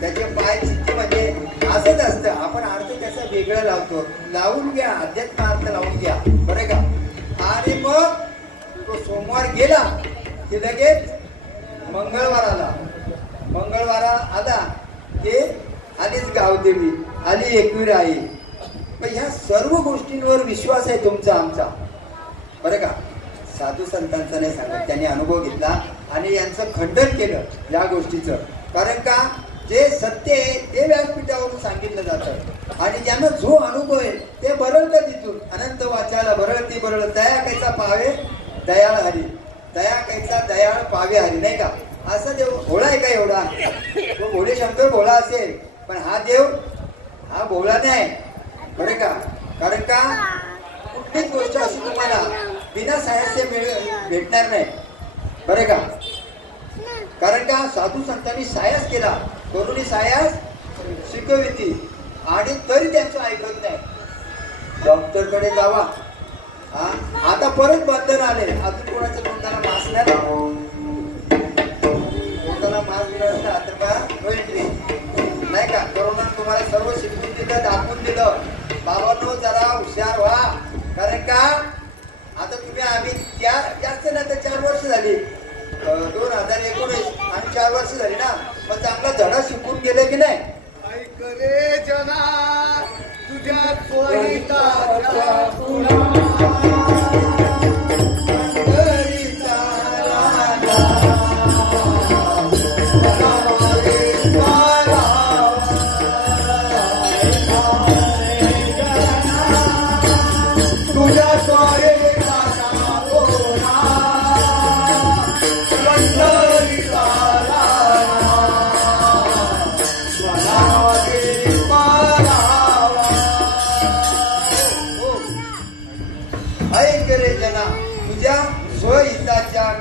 त्याचे पाय चित्ती म्हणजे असंच असतं. आपण अर्थ त्याचा वेगळा लावतो. लावून घ्या, अध्यात्म अर्थ लावून घ्या बरं का. आणि मग तो सोमवार गेला की लगेच मंगळवार आला की आलीच गावदेवी, आली एकवीर आई. पण ह्या सर्व गोष्टींवर विश्वास आहे तुमचा आमचा बरं का. साधू संतांचा नाही सांगत, त्यांनी अनुभव घेतला आणि यांचं खंडन केलं या गोष्टीचं. कारण का जे सत्य आहे ते व्यासपीठावरून सांगितलं जातं. आणि ज्यांना जो अनुभव आहे ते बरळतं तिथून. अनंत वाचायला बरळती बरळ दया कैसा पावे दयाळ हरी, दया कैसा दयाळ पावे हरी नाही का. असं देव भोळा आहे का एवढा. तो भोळे शंकर भोळा असेल, पण हा देव हा भोळा नाही बरं का. कारण का कुठलीच गोष्ट अशी तुम्हाला बिना साह्याचे भेटणार नाही. बरे का? कारण का साधू संतांनी सायास केला, करुणी सायास शिकविती, आणि तरी त्यांचं ऐकत नाही. डॉक्टरकडे जावा. आता परत बंधन आले. अजून कोणाचं कोणत्याला मास्क नाही, कोणत्याला मास्क नसला तर का नो एंट्री नाही का? कोरोना तुम्हाला सर्व शिकवून दिलं, दाखवून दिलं. बाबांनो जरा हुशार व्हा. कारण का आता तुम्ही आम्ही त्या जास्त नाही तर 4 वर्ष झाली, 2019 आणि 4 वर्ष झाली ना, मग चांगला धडा शिकून गेले की नाही? ऐक रे जना तुझ्या त्वरिताच्या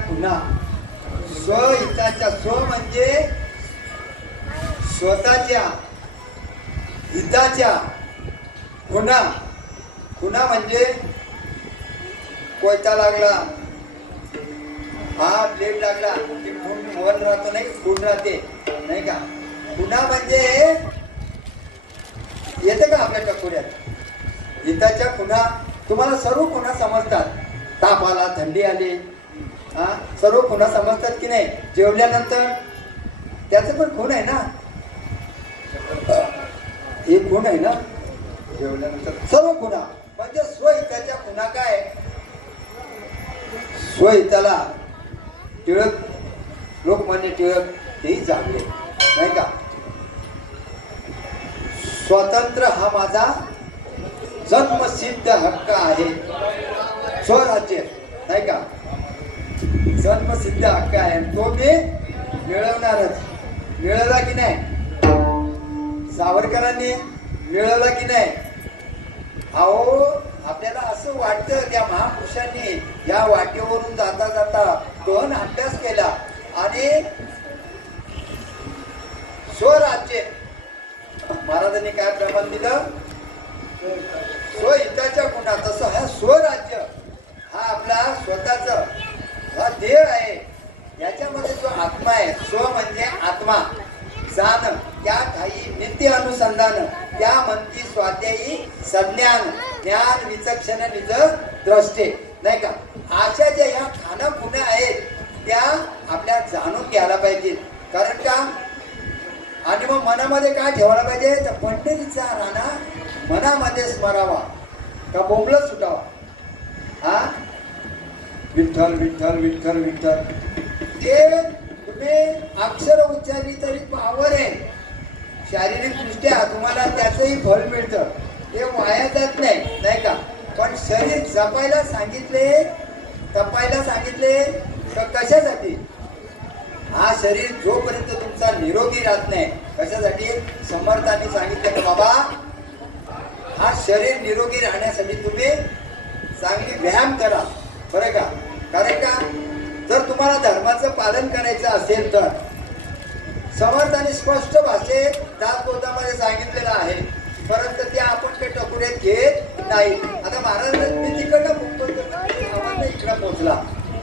पुन्हा स्वहिताच्या, स्व म्हणजे स्वतःच्या हिताच्या, खुणा, खुणा म्हणजे कोयता लागला, हा ब्लेड लागला की मोहन राहतो नाही, खून राहते नाही का? खुणा म्हणजे येते का आपल्या टकोऱ्यात? हिताच्या खुणा तुम्हाला सर्व खुणा समजतात. ताप आला, थंडी आली, सर्व खुणा समजतात की नाही? जेवल्यानंतर त्याचं पण खून आहे ना, एक खून आहे ना जेवल्यानंतर. सर्व खुणा म्हणजे स्वहिताच्या खुणा. काय स्वहिताला टिळक, लोकमान्य टिळक तेही जाणले नाही का? स्वातंत्र्य हा माझा जन्मसिद्ध हक्क आहे. स्वराज्य नाही का? जन्मसिद्ध हक्क आहे, तो मी मिळवणारच. मिळवला की नाही? सावरकरांनी मिळवला की नाही? अहो आपल्याला असं वाटतं त्या महापुरुषांनी या वाटेवरून जाता जाता गहन अभ्यास केला आणि स्वराज्य महाराजांनी काय प्रमाण दिलं? स्वहिताच्या खुणा. तसं हा स्वराज्य हा आपला स्वतःचा हा देह आहे. याच्यामध्ये जो आत्मा आहे, स्व म्हणजे आत्मा, जाण, त्या ठाई नित्य अनुसंधान, त्या म्हणती स्वाध्यायी संज्ञान, ज्ञान विचक्षण निज द्रष्टे नाही का? अशा ज्या ह्या खाना खुणा आहेत त्या आपल्या जाणून घ्यायला पाहिजे. कारण का? आणि मग मनामध्ये काय ठेवायला पाहिजे? तर पंढरीचा राणा मनामध्ये स्मरावा का बोंबलत सुटावा. हा विठ्ठल विठ्ठल विठ्ठल विठ्ठल, ते तुम्ही अक्षर उच्चारली तरी पावर आहे. शारीरिक दृष्ट्या तुम्हाला त्याचंही फळ मिळतं, ते वाया जात नाही नाही का? पण शरीर जपायला सांगितले, तपायला सांगितले तर कशासाठी? हा शरीर जोपर्यंत तुमचा निरोगी राहत नाही, कशासाठी? समर्थांनी सांगितलं की बाबा हा शरीर निरोगी राहण्यासाठी तुम्ही चांगली व्यायाम करा. बरं का? कारण का? जर तुम्हाला धर्माचं पालन करायचं असेल तर समर्थांनी स्पष्ट भाषेत दासबोधामध्ये सांगितलेलं आहे, परंतु ते आपण ते टकुऱ्यात घेत नाही. आता महाराज मी तिकडनं पोहोचतो इकडं पोहोचला,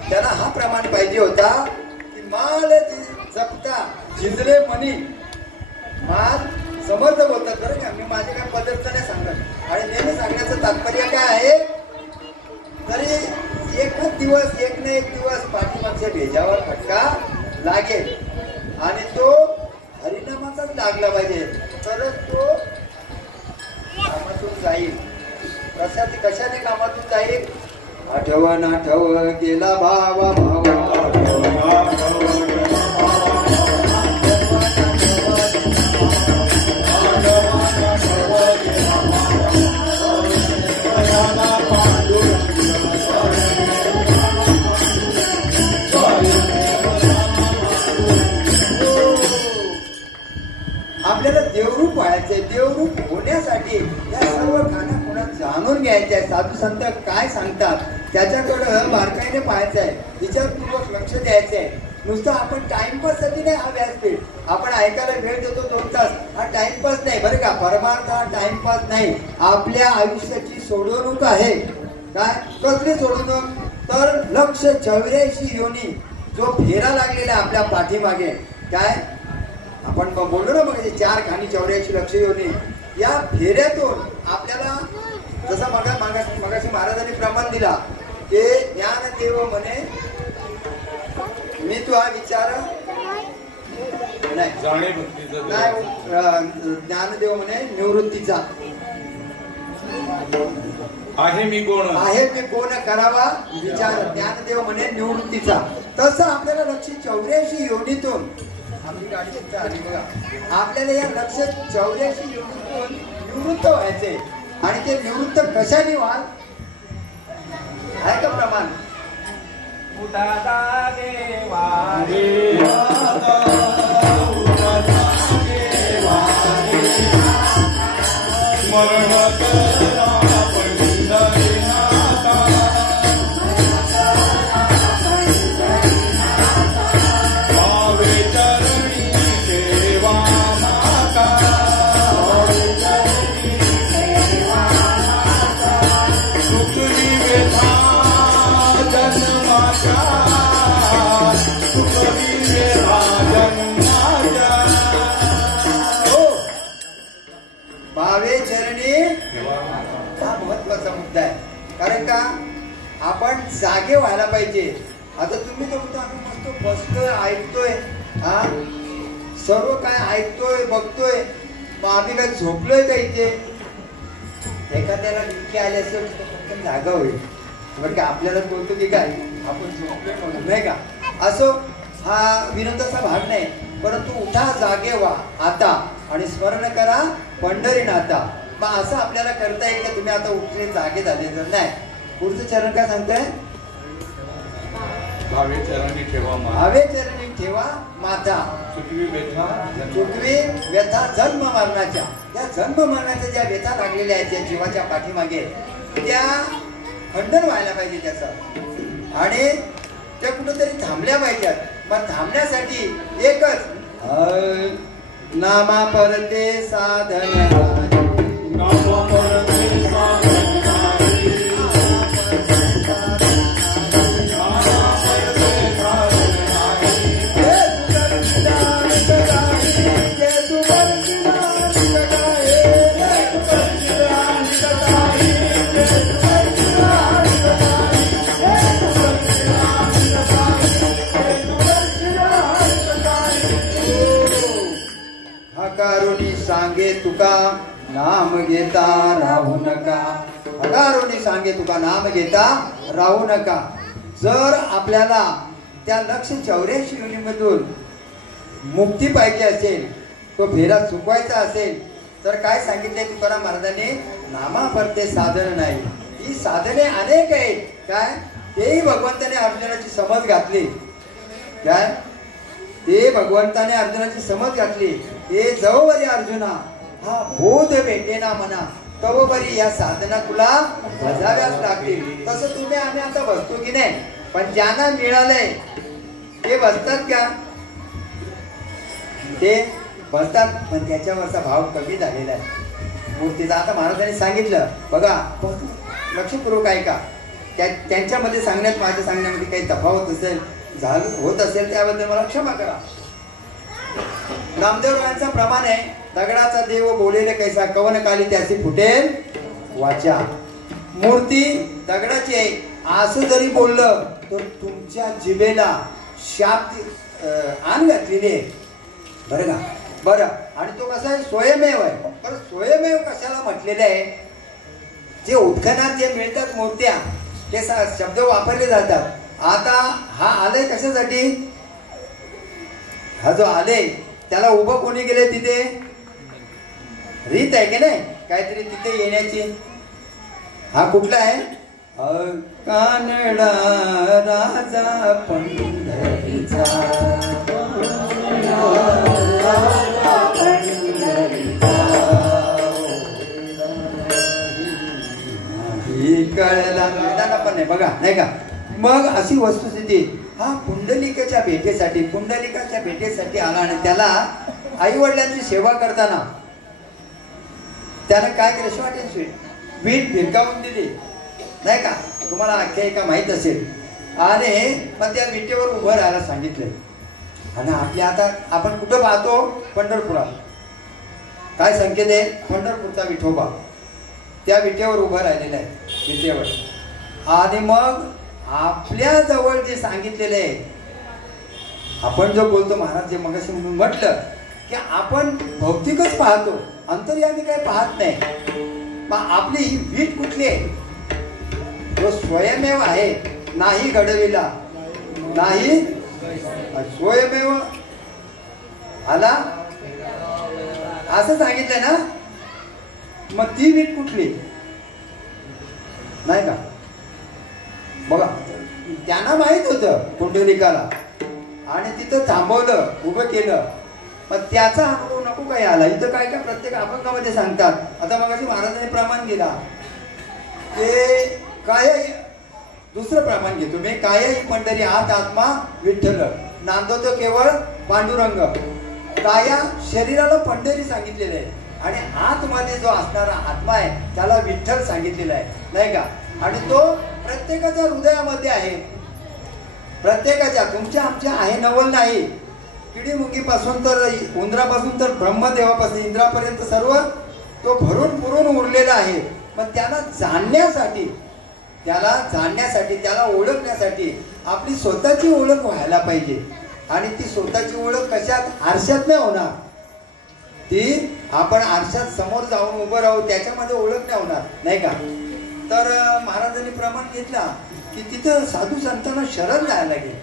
त्यांना हा प्रमाण पाहिजे होता की माल जपता झिजले मनी. माल समर्थ बोलतात बरं का? मी माझे काय पदार्थ नाही सांगत. आणि नेहमी सांगण्याचं तात्पर्य काय आहे? तरी एकच दिवस, एक ना एक दिवस पाठीमागच्या भेजावर फटका लागेल आणि तो हरिनामाचाच लागला पाहिजे, तरच तो कामातून जाईल. कशाने कामातून जाईल? आठवण आठव गेला भावा भावा, आपल्याला देवरूप व्हायचंय. देवरूप होण्यासाठी या सर्व खानाखुणा जाणून घ्यायच्या आहे. साधू संत काय सांगतात त्याच्याकडं बारकाईने पाहायचं आहे, विचारपूर्वक लक्ष द्यायचं आहे. नुसतं आपण टाइमपाससाठी नाही हा व्यासपीठ. आपण ऐकायला वेळ देतो 2 तास, हा टाइमपास नाही बरं का. परमार्थ हा टाइमपास नाही, आपल्या आयुष्याची सोडवणूक आहे. काय कसली सोडवणूक? तर 184 योनी जो फेरा लागलेला आपल्या पाठीमागे, काय आपण बोललो ना बघा 4 खाणी 84 लक्ष योनी, या फेऱ्यातून आपल्याला जसा मगाशी महाराजांनी प्रमाण दिला ते ज्ञानदेव म्हणे मी तू हा विचार नाही ज्ञानदेव म्हणे निवृत्तीचा आहे मी कोण करावा विचार. ज्ञानदेव म्हणे निवृत्तीचा. तसं आपल्याला 184 योनीतून आपली गाडी आली बघा, आपल्याला या 184 योनीतून निवृत्त व्हायचे. आणि ते निवृत्त कशाने व्हाल आहे का प्रमाण? भावे चरणी हा महत्वाचा मुद्दा आहे. कारण का आपण जागे व्हायला पाहिजे. आता तुम्ही तर म्हणतो आम्ही मस्त बसतोय ऐकतोय, हा सर्व काय ऐकतोय बघतोय, मग आम्ही काय झोपलोय का इथे? एखाद्याला डुलकी आली असेल तर फक्त जागा होईल बरं का. आपल्याला बोलतो की काय आपण झोपलोय म्हणून नाही का. असो, हा विनोदाचा भाग नाही, परंतु उठा जागे व्हा आता आणि स्मरण करा पंढरीनाथा. मग असं आपल्याला करता येईल का तुम्ही आता उठले जागे झाले तर नाही? पुढचं चरण काय सांगताय? भावे चरणी ठेवा माथा, चुकवी व्यथा जन्म मरणाच्या. त्या जन्म मरणाच्या ज्या व्यथा लागलेल्या आहेत त्या जीवाच्या पाठीमागे, त्या खंडन व्हायला पाहिजे त्याचं. आणि त्या कुठंतरी थांबल्या पाहिजेत. मग थांबण्यासाठी एकच नामा परते साधन सांगे तुका नाम घेता राहू नका. हजारोनी सांगे तुका नाम घेता राहू नका. जर आपल्याला त्या 184 योनीमधून मुक्ती पाहिजे असेल, तो फेरा चुकवायचा असेल तर काय सांगितलंय तुकाराम महाराजांनी? नामा परते साधन नाही. ही साधने अनेक आहेत. काय तेही भगवंताने अर्जुनाची समज घातली. काय ते भगवंताने अर्जुनाची समज घातली. हे जवबरी अर्जुना हा बोध भेटेना म्हणा तवबरी या साधना तुला बजाव्याच लागतील. तसं तुम्ही आम्ही आता बसतो की नाही, पण ज्यांना मिळालंय ते बसतात का? ते बसतात, पण त्याच्यावरचा भाव कमी झालेला आहे मूर्तीचा. आता महाराजांनी सांगितलं बघा, लक्षपूर्वक ऐका. त्यांच्यामध्ये सांगण्यात माझ्या सांगण्यामध्ये काही तफावत असेल होत असेल त्याबद्दल मला क्षमा करा. नामदेवरायांचा प्रमाण आहे, दगडाचा देव बोलेले कैसा कवन काली त्याची फुटेल वाचा. मूर्ती दगडाची आहे असं जरी बोललं तर तुमच्या जिभेला शाप आण घातलेली आहे बरं का. बरं, आणि तो कसा आहे? स्वयमेव आहे. पण स्वयमेव कशाला म्हटलेलं आहे? जे उत्खनात जे मिळतात मूर्त्या ते शब्द वापरले जातात. आता हा आलय कशासाठी? हा जो आले त्याला उभं कोणी गेले? तिथे रीत आहे की नाही काहीतरी तिथे येण्याची. हा कुठला आहे? कानडा राजा पंढरीचा नाही बघा, नाही का. मग अशी वस्तुस्थिती, हा पुंडलिकाच्या भेटेसाठी आला आणि त्याला आई वडिलांची सेवा करताना त्यानं काय केलं, शॉर्ट अँड स्वीट वीट भिरकावून दिली, नाही का. तुम्हाला आख्यायिका माहित असेल. आणि मग त्या विटेवर उभं राहायला सांगितलं. आणि आपल्या आता आपण कुठं पाहतो, पंढरपुरात. काय संकेत आहे, पंढरपूरचा विठोबा त्या विटेवर उभं राहिलेला आहे, विटेवर. आणि मग आपल्या जवळ जे सांगितलेलं आहे, आपण जो बोलतो महाराज जे मगाशी म्हटलं की आपण भौतिकच पाहतो, अंतर्यामी काही पाहत नाही. मग आपली ही वीट कुठली आहे, जो स्वयमेव आहे, नाही घडविला, नाही स्वयमेव आला असं सांगितलंय ना. मग ती वीट कुठली, नाही का. बघा, त्यांना माहित होतं पुंडलिकाला, आणि तिथं थांबवलं, उभं केलं. मग त्याचा अनुभव नको काही आला. इथं काय काय प्रत्येक अभंगामध्ये सांगतात. आता मगाशी महाराजांनी प्रमाण दिला ते काय, दुसरं प्रमाण घेतो मी. काय ही पंढरी आत आत्मा विठ्ठल, नांदवतो केवळ पांडुरंग. काया शरीराला पंढरी सांगितलेलं आहे, आणि आतमध्ये जो असणारा आत्मा आहे त्याला विठ्ठल सांगितलेला आहे, नाही का. आणि तो प्रत्येकाच्या हृदयामध्ये आहे, प्रत्येकाच्या, तुमच्या आमच्या आहे नवल नाही. किडी मुंगीपासून तर उंदरापासून तर ब्रह्मदेवापासून इंद्रापर्यंत सर्व तो भरून पुरून उरलेला आहे. मग त्याला जाणण्यासाठी, त्याला ओळखण्यासाठी आपली स्वतःची ओळख व्हायला पाहिजे. आणि ती स्वतःची ओळख कशात, आरशात नाही होणार. ती आपण आरशात समोर जाऊन उभं राहू, त्याच्यामध्ये ओळख नाही होणार, नाही का. तर महाराजांनी प्रमाण घेतला की तिथं साधू संतांना शरण जायला लागेल.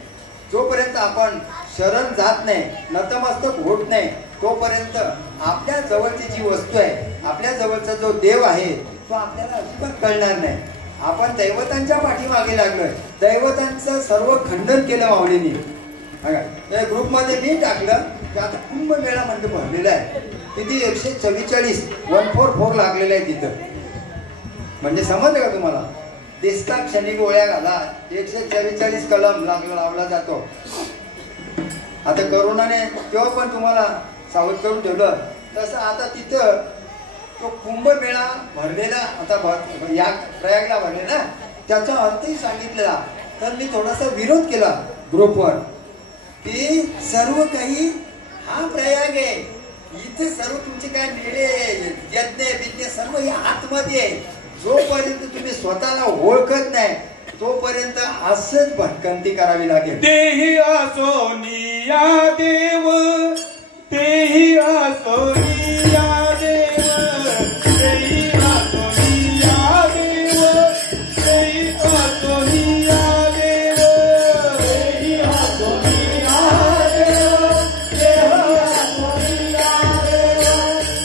जोपर्यंत आपण शरण जात नाही, नतमस्तक होत नाही, तोपर्यंत आपल्या जवळची जी वस्तू आहे, आपल्या जवळचा जो देव आहे, तो आपल्याला अजिबात कळणार नाही. आपण दैवतांच्या पाठीमागे लागलोय, दैवतांचं सर्व खंडन केलं माऊलींनी. त्या ग्रुपमध्ये मी टाकलं की आता कुंभमेळा म्हणजे भरलेला आहे. किती 144 144 लागलेलं आहे तिथं. म्हणजे समजलं का तुम्हाला, दिसता क्षणी गोळ्या घाला, 144 कलम लावला जातो. आता करोनाने तेव्हा पण तुम्हाला सावध करून ठेवलं, तसं आता तिथं तो कुंभमेळा भरलेला, आता या प्रयागला भरले ना, त्याचा अर्थही सांगितलेला. तर मी थोडासा विरोध केला ग्रुपवर की सर्व काही हा प्रयाग आहे, इथे सर्व तुमचे काय निळे यज्ञ विज्ञ सर्व हे आतमध्ये आहे. जोपर्यंत तुम्ही स्वतःला ओळखत नाही तोपर्यंत असंच भटकंती करावी लागेल. तेही असोनिया देव, तेही असोनिया देव, तेही असोनिया देव, तेही असोनिया देव, तेही असोनिया देव, तेही असोनिया देव,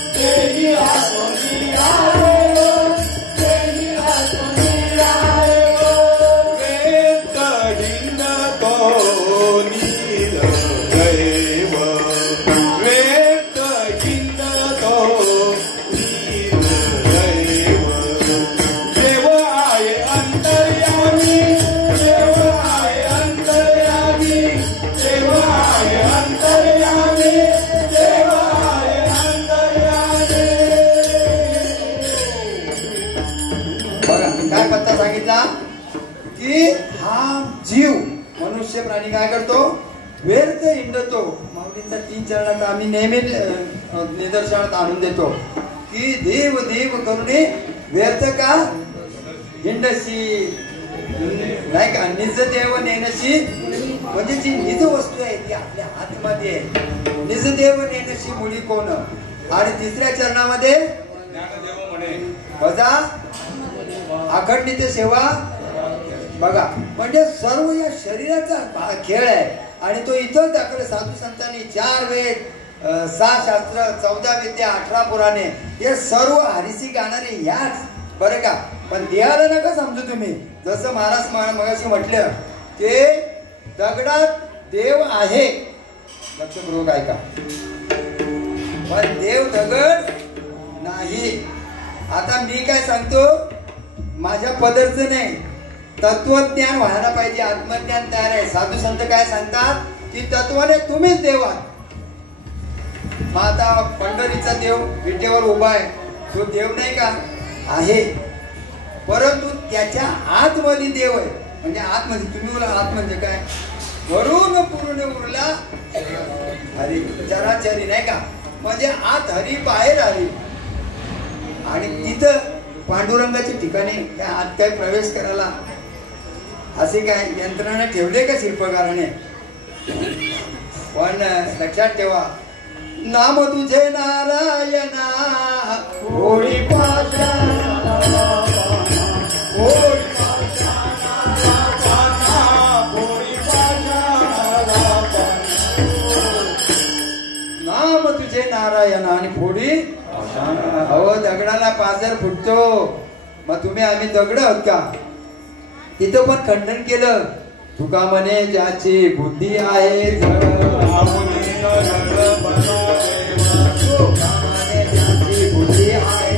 तेही असोनिया देव, तेही असोनिया देव. वेद हिंद तो नील दैव, वेद हिंद तो नील दैव. देव आहे अंतर्यामी, देव आहे अंतर्यामी, देव आहे अंतर्यामी, देव आहे अंतर्यामी. बघा काय पत्ता सांगितला की हा जीव मनुष्य प्राणी काय करतो, व्यर्थ हिंडतो. माऊलींचा 3 चरणात आम्ही नेहमी निदर्शनात आणून देतो की देव देव करुणे व्यर्थ का हिंडशी, नाही का. निज देव नेनशी, म्हणजे जी निज वस्तू आहे ती आपल्या आतमध्ये आहे. निज देव नेनशी मुली कोण. आणि 3ऱ्या चरणामध्ये ज्ञानदेव म्हणे बजा अखंडित सेवा. बघा म्हणजे सर्व या शरीराचा खेळ आहे. आणि तो इथं दाखल साधू संतांनी 4 वेद 6 शास्त्र 14 विद्या 18 पुराणे हे सर्व हरिसी गाणारे याच, बरं का. पण देहाला नका समजू तुम्ही. जसं महाराज मगाशी म्हटलं की दगडात देव आहे, लक्षपूर्वक ऐका, पण देव दगड नाही. आता मी काय सांगतो, माझ्या पदरचं नाही, तत्वज्ञान व्हायला पाहिजे, आत्मज्ञान तयार आहे. साधू संत काय सांगतात की तत्वाने तुम्हीच देव आहात. मग आता पंढरीचा देव विटेवर उभा आहे, तो देव नाही का? आहे, परंतु त्याच्या आतमध्ये देव आहे. म्हणजे आतमध्ये तुम्ही बोला, आत म्हणजे काय? वरून पूर्ण उरला हरी, चराचरी नाही का? म्हणजे आत हरी, बाहेर हरी. आणि तिथं पांडुरंगाच्या ठिकाणी त्या आत काय प्रवेश करायला असे काय यंत्रणा ठेवले का शिल्पकाराने? पण लक्षात ठेवा, नाम तुझे नारायणा होळी नाम तुझे नारायणा आणि फोडी. अहो दगडाला पाझर फुटतो, मग तुम्ही आम्ही दगड आहोत का? तिथं पण खंडन केलं. तुका म्हणे ज्याची बुद्धी आहे जड, बुद्धी आहे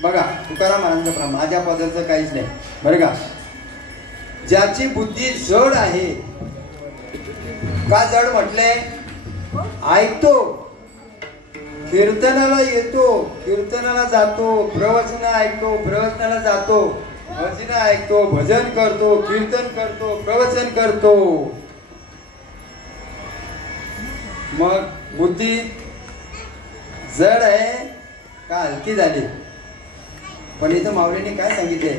बघा. तुकाराम महाराजांचं माझ्या पदाचं काहीच नाही बरं का. ज्याची बुद्धी जड आहे, का जड म्हटले? ऐकतो, कीर्तनाला येतो, कीर्तनाला जातो, प्रवचन ऐकतो, प्रवचनाला जातो, भजन ऐकतो, भजन करतो, कीर्तन करतो, प्रवचन करतो. मग बुद्धी जड आहे का हलकी झाली? पण इथं माऊलीने काय सांगितले?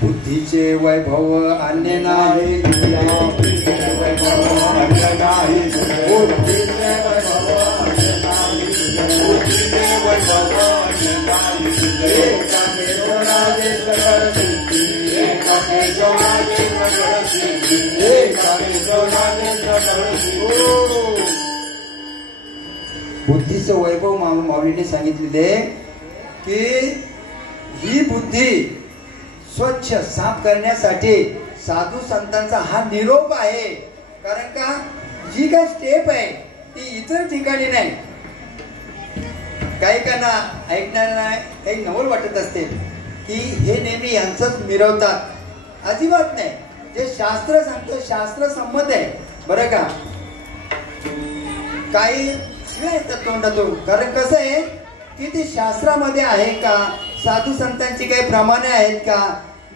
बुद्धीचे वैभव अन्य नाही, बुद्धीचे वैभव अन्य नाही, बुद्धीचे वैभव अन्य नाही, बुद्धीचे वैभव अन्य नाही. एकाने जोडावे सकळ सिद्धी, एकाने जोडावे सकळ सिद्धी, एकाने जोडावे सकळ सिद्धी. बुद्धीचं वैभव माऊलीने सांगितलेले की ही बुद्धी स्वच्छ साफ करण्यासाठी साधू संतांचा हा निरोप आहे. कारण का जी काही स्टेप आहे ती इतर ठिकाणी नाही. काही काना ऐकणाऱ्यांना काही नवल वाटत असते की हे नेहमी यांचंच मिरवतात. अजिबात नाही. जे शास्त्र सांगतं शास्त्र संमत आहे बरं का. काही शिवाय येतात तोंडातून. कारण कसं आहे की ते शास्त्रामध्ये आहे का? साधू संतांची काही प्रमाणे आहेत का?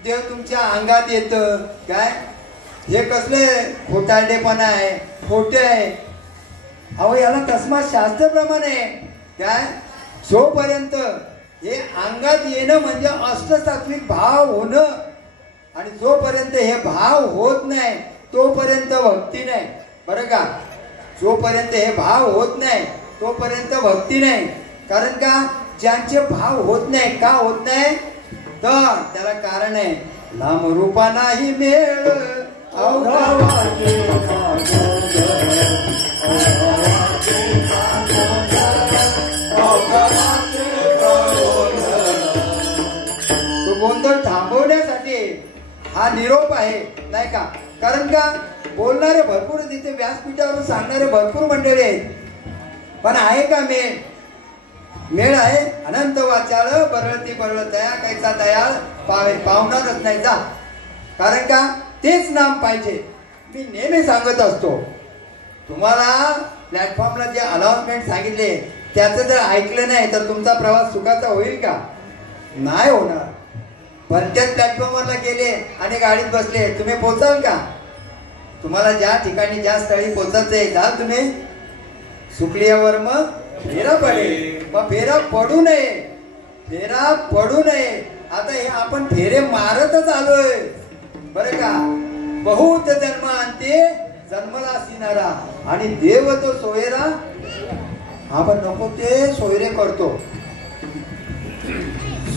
देव तुमच्या अंगात येतं काय? हे कसले खोटारडेपणा आहे, खोटे आहे. अहो याला तस्मात शास्त्रप्रमाणे काय? जोपर्यंत हे अंगात येणं म्हणजे अष्टसात्विक भाव होणं, आणि जोपर्यंत हे भाव होत नाही तोपर्यंत भक्ती नाही बरं का. जोपर्यंत हे भाव होत नाही तोपर्यंत भक्ती नाही. कारण का ज्यांचे भाव होत नाही, का होत नाही? तर त्याला कारण आहे नाम रूपा नाही मेळ तो गोंधळ थांबवण्यासाठी हा निरोप आहे नाही का. कारण का बोलणारे भरपूर तिथे व्यासपीठावरून सांगणारे भरपूर मंडळी आहेत, पण आहे का मेळ? मेळ आहे अनंत वाचाळ बरळती बरळ तया कैसा दयाळ पावे पावणारच नाही जा. कारण का तेच नाम पाहिजे. मी नेहमी सांगत असतो तुम्हाला प्लॅटफॉर्मला जे अनाउन्समेंट सांगितले त्याचं जर ऐकलं नाही तर तुमचा प्रवास सुखाचा होईल का? नाही होणार. भलत्याच प्लॅटफॉर्मवरला गेले आणि गाडीत बसले, तुम्ही पोचाल का? तुम्हाला ज्या ठिकाणी ज्या स्थळी पोचायचंय जाल तुम्ही. सुकलियावर मग फेरा पडेल. मग फेरा पडू नये, फेरा पडू नये. आता हे आपण फेरे मारतच आलोय बरं का. बहुत जन्म आणते जन्मला सिनारा, आणि देव तो सोयरा. आपण नको ते सोयरे करतो.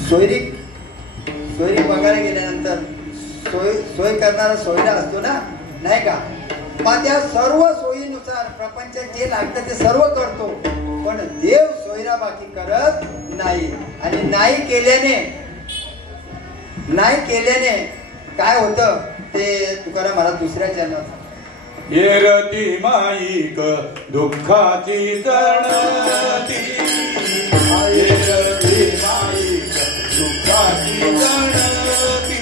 सोयरी बघायला गेल्यानंतर सोय करणारा सोयरा असतो ना नाही का. मग त्या सर्व सोयीनुसार प्रपंचात जे लागतं ते सर्व करतो, पण देव सोयरा बाकी करत नाही. आणि नाही केल्याने काय होतं ते तुकाराम महाराज दुसऱ्या चरणात येरती माईक दुःखाची जणती येरती माईक दुःखाची जणती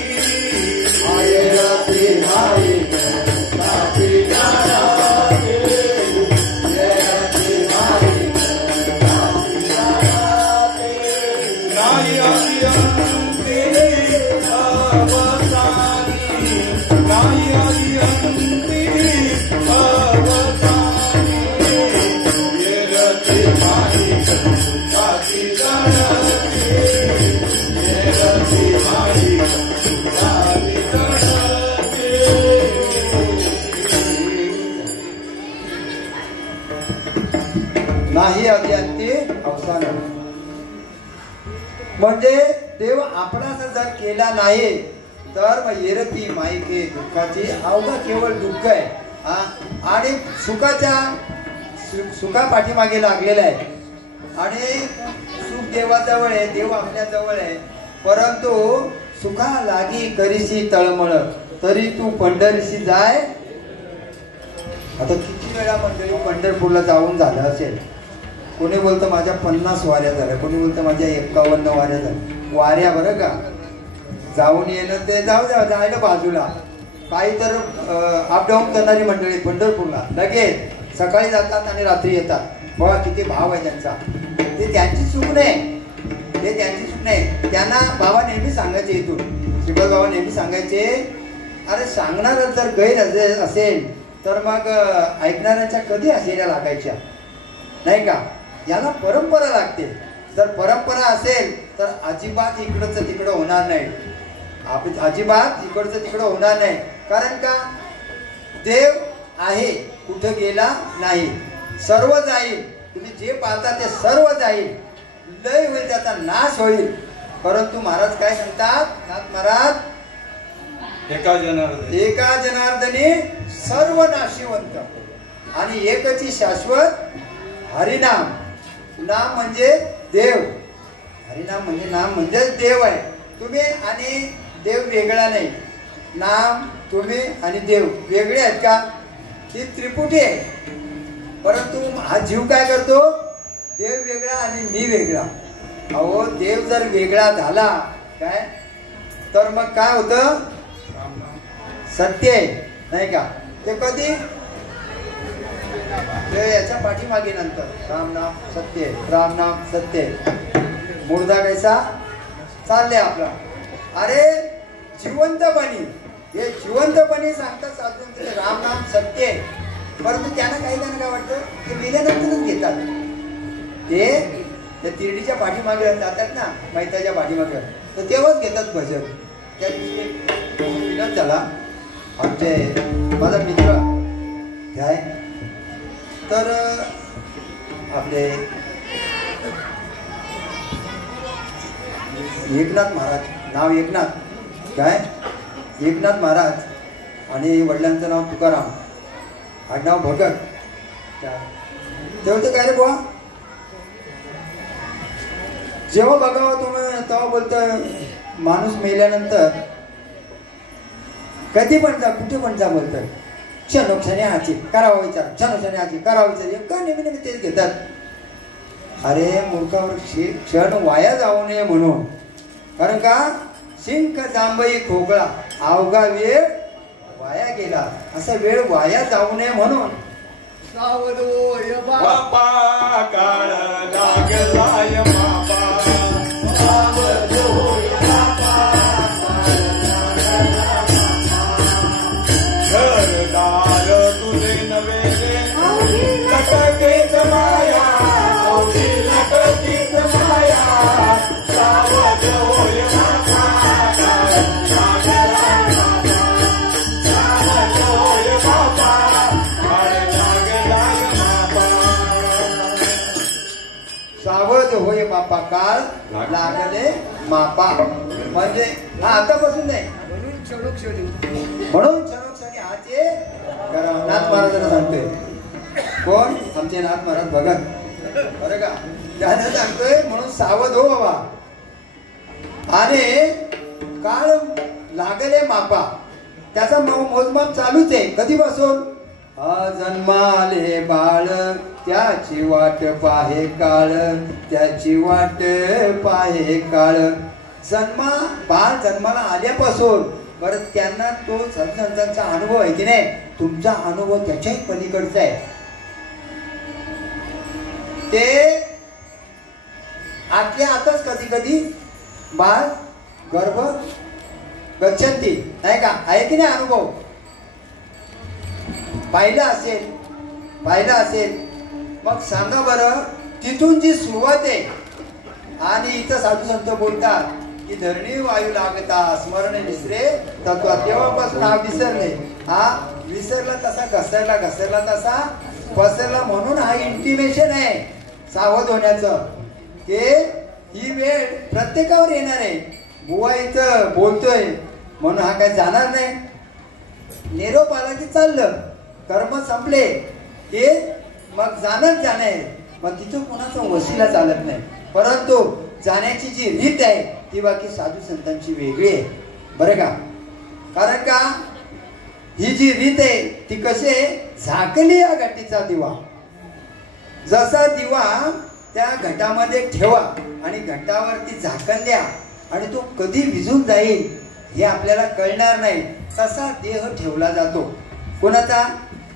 येरती माईक दुःखाची जणती येरती माईक दुःखाची जणती नाही अंते अवसानी नाही अंते अवसानी येरती माईक दुःखाची जणती येरती माईक दुःखाची जणती नाही अद्यांती अवसान. म्हणजे देव आपणास जर केला नाही तर मग येरती माईके दुःखाची अवघा केवळ दुःख आहे आणि सुखा पाठीमागे लागलेला आहे आणि सुख देवाजवळ आहे, देव आपल्या जवळ आहे. परंतु सुखा लागी करीशी तळमळ तरी तू पंढरीशी जाय. आता किती वेळा मंडळी पंढरपूरला जाऊन झालं असेल. कोणी बोलतं माझ्या 50 वाऱ्या झाल्या, कोणी बोलतं माझ्या 51 वाऱ्या झाल्या. वाऱ्या बरं का, जाऊन येणं ते जायला बाजूला. काही तर अपडाऊन करणारी मंडळी पंढरपूरला लगेच सकाळी जातात आणि रात्री येतात. बघा किती भाव आहे त्यांचा. ते त्यांची चूक नाही, ते त्यांची चूक नाही. त्यांना बाबा नेहमी सांगायचे, इथून श्रीपाद बाबा नेहमी सांगायचे, अरे सांगणारा जर गैर असेल तर मग ऐकणाऱ्यांच्या कधी हजेऱ्या लागायच्या नाही का. याला परंपरा लागते. जर परंपरा असेल तर अजिबात इकडचं तिकडं होणार नाही. अजिबात इकडचं तिकडं होणार नाही. कारण का, देव आहे, कुठं गेला नाही. सर्व जाईल, तुम्ही जे पाहता ते सर्व जाईल. लय होईल, त्याचा नाश होईल. परंतु महाराज काय सांगतात, नाथ महाराज, एका जनार्दनी सर्व नाशिवंत आणि एकची शाश्वत हरिनाम. नाम म्हणजे देव, हरिनाम म्हणजे नाम म्हणजे देव आहे. तुम्ही आणि देव वेगळा नाही. नाम, तुम्ही आणि देव वेगळे आहेत का, ही त्रिपुटी आहे. परंतु हा जीव काय करतो, देव वेगळा आणि मी वेगळा. अहो देव जर वेगळा झाला काय तर मग काय होतं, सत्य आहे नाही का. ते कधी, ते याच्या पाठीमागे नंतर राम नाम सत्य आहे, राम नाम सत्य आहे. मुर्दा कैसा चालले आपला. अरे जिवंतपणी, हे जिवंतपणे सांगतात साधू राम नाम सत्य आहे. परंतु त्यांना काही जण काय वाटतं, ते मेल्यानंतरच घेतात. ते तिरडीच्या पाठीमागे जातात ना, मैताच्या पाठीमागे, तर तेव्हाच घेतात भजन. त्या दिवशी झाला आमचे माझा मित्र काय तर आपले एकनाथ महाराज, नाव एकनाथ, काय एकनाथ महाराज आणि वडिलांचं नाव तुकाराम, आडनाव भगत. ते होते काय रे बुवा, जेव्हा बघावं तुम्ही तेव्हा बोलतं माणूस मेल्यानंतर कधी पण जा, कुठे पण जा, बोलतं क्षणोक्षणी आची करावा विचार, क्षणोक्षणी आची करावा विचार, का नेहमी नेहमी तेच घेतात. अरे मूर्खावर क्षण वाया जाऊ नये म्हणून. कारण का, शिंक जांभई खोकळा अवघा वेळ वाया गेला, असा वेळ वाया जाऊ नये म्हणून. सावधोय बापा काळ लागलाय बापा, सावधोय घरदार तुझे नवे लटकेच माया, लटकीच माया. सावध होय बापा काळ लागलाय बापा, सावध होय बापा काळ लागलाय बापा. सावध होय बापा काळ लागले मापा. म्हणजे हा आतापासून नाही, म्हणून क्षणोक्षणी हाचे करा. नाथ महाराजांना सांगतोय. कोण, आमचे नाथ महाराज भगत, बरं का, त्यांना सांगतोय म्हणून सावध हो बाबा. आणि काळ लागले मापा. त्याचा मोजमाप चालूच आहे. कधीपासून? जन्माले बाळ त्याची वाट पाहे काळ, त्याची वाट पाहे काळ. बाळ जन्माला आल्यापासून बरं त्यांना तो संतांचा अनुभव आहे की नाही, तुमचा अनुभव त्याच्याही पलीकडचा आहे. ते आतल्या आताच कधी कधी बाळ गर्भ गच्छन्ति नाही का, आहे की नाही अनुभव? पाहिला असेल. मग सांगा बरं, तिथून जी सुरुवात आहे. आणि इथं साधू संत बोलतात की धरणी वायू लागता स्मरण विसरे तत्वा. तेव्हापासून हा विसरले, हा विसरला तसा घसरला तसा पसरला. म्हणून हा इंटिमेशन आहे सावध होण्याचं, की ही वेळ प्रत्येकावर येणार आहे. बुवा इथं बोलतोय म्हणून हा काय जाणार नाही. निरोप आला की चाललं, कर्म संपले की मग जाणार. मग तिथून कुणाचा वशिला चालत नाही. परंतु जाण्याची जी रीत आहे ती बाकी साधू संतांची वेगळी आहे बरं का. कारण का ही जी रीत आहे ती कशी आहे, झाकली या घटीचा दिवा. जसा दिवा त्या घटामध्ये ठेवा आणि घटावरती झाकण द्या आणि तो कधी विझून जाईल हे आपल्याला कळणार नाही. तसा देह ठेवला जातो. कोणाचा?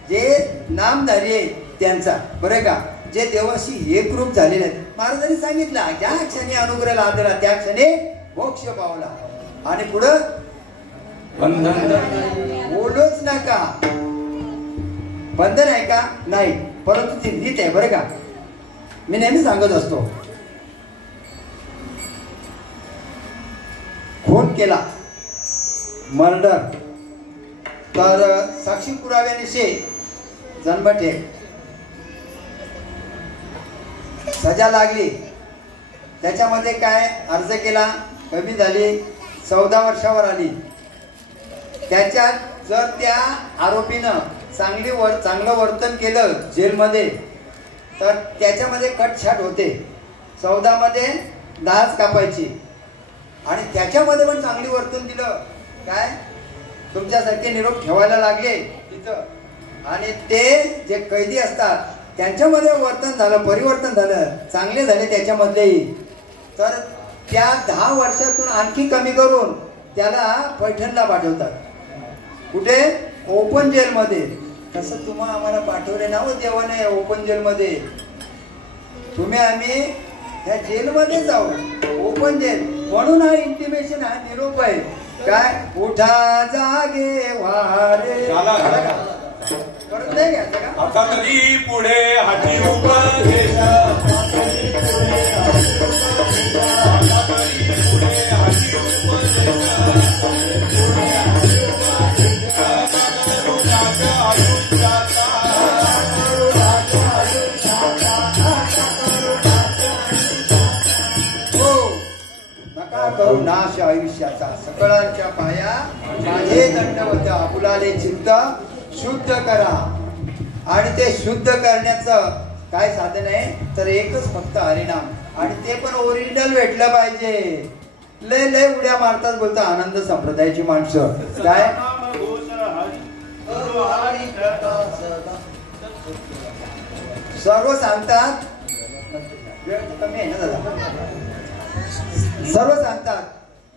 जे नामधारी आहे त्यांचा बरं का, जे देवाशी एकरूप झालेले आहेत. महाराजांनी सांगितलं ज्या क्षणी अनुग्रह लाभला त्या क्षणी मोक्ष पावला. आणि पुढं बंधन बोलूच नका. बंधन आहे का? नाही. परंतु ती रीत आहे बरं का. मी नेहमी सांगत असतो, खून केला, मर्डर, तर साक्षी पुराव्यानिशी जन्मठेप, सजा लागली. त्याच्यामध्ये काय अर्ज केला, कमी झाली, 14 वर्षावर आली. त्याच्यात जर त्या आरोपीनं चांगलं वर्तन केलं जेलमध्ये तर त्याच्यामध्ये कटछाट होते. 14 मध्ये 10च कापायची. आणि त्याच्यामध्ये पण चांगली वर्तन दिलं काय, तुमच्यासारखे निरोप ठेवायला लागले तिथं. आणि ते जे कैदी असतात त्यांच्यामध्ये परिवर्तन झालं, चांगले झाले त्याच्यामधलेही, तर त्या 10 वर्षातून आणखी कमी करून त्याला पैठणला पाठवतात. कुठे? ओपन जेलमध्ये. तसं तुम्हा आम्हाला पाठवले ना हो देवाने ओपन जेलमध्ये. आम्ही त्या जेलमध्ये जाऊ, ओपन जेल. म्हणून हा इंटिमेशन, हा निरोप आहे काय, उठा जागे वारे. परत नाही घ्यायचं का? आता तरी पुढे हाती उपदेश, करू नाश आयुष्याचा. सकळांच्या पाया माझे दंडवत, आपुलाले चित्त शुद्ध करा. आणि ते शुद्ध करण्याचं काय साधन आहे तर एकच फक्त हरिनाम. आणि ते पण ओरिजिनल भेटलं पाहिजे. लय उड्या मारतात बोलता आनंद संप्रदायाची माणसं काय, सर्व सांगतात, कमी आहे ना दादा, सर्व सांगतात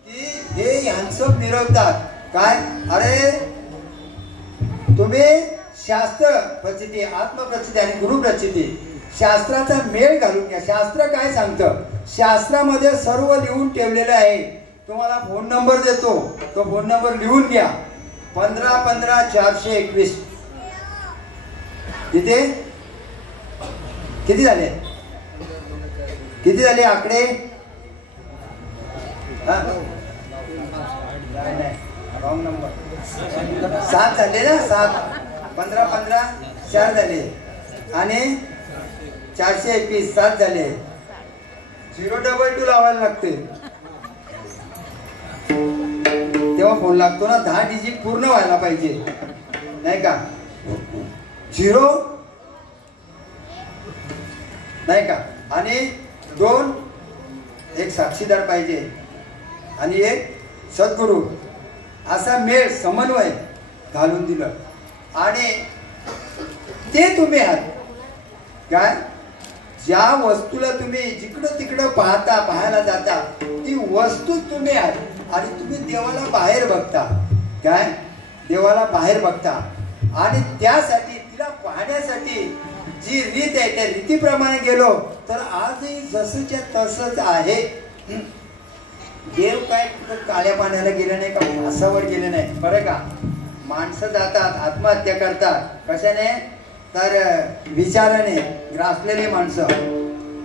की हे ह्यांचं मिरवतात काय, अरे तुम्ही शास्त्र प्रचिती, आत्मप्रचिती आणि गुरुप्रचिती, शास्त्राचा मेळ घालून घ्या. शास्त्र काय सांगतं, शास्त्रामध्ये सर्व लिहून ठेवलेलं आहे. तुम्हाला फोन नंबर देतो, तो फोन नंबर लिहून घ्या. 15-15-421. तिथे किती झाले आकडे? नाही, रॉंग नंबर. 7 झाले ना, 7. 15-15-4 झाले आणि 421 7 झाले. 022 लावायला लागते तेव्हा फोन लागतो ना. 10 डिजिट पूर्ण व्हायला पाहिजे नाही का. 0 नाही का. आणि 2 एक साक्षीदार पाहिजे आणि एक सद्गुरू. असा मेळ समन्वय घालून दिलं आणि ते तुम्ही आहात काय. ज्या वस्तूला तुम्ही जिकडं तिकडं पाहायला जाता ती वस्तूच तुम्ही आहात आणि तुम्ही देवाला बाहेर बघता काय. देवाला बाहेर बघता आणि त्यासाठी तिला पाहण्यासाठी जी रीत आहे त्या रीतीप्रमाणे गेलो तर आजही जसंच्या तसंच आहे. देव काय काळ्या पाण्याला गेलं नाही का फासावर गेलं नाही बरं का. माणसं जातात आत्महत्या करतात कशाने तर विचाराने ग्रासलेली माणसं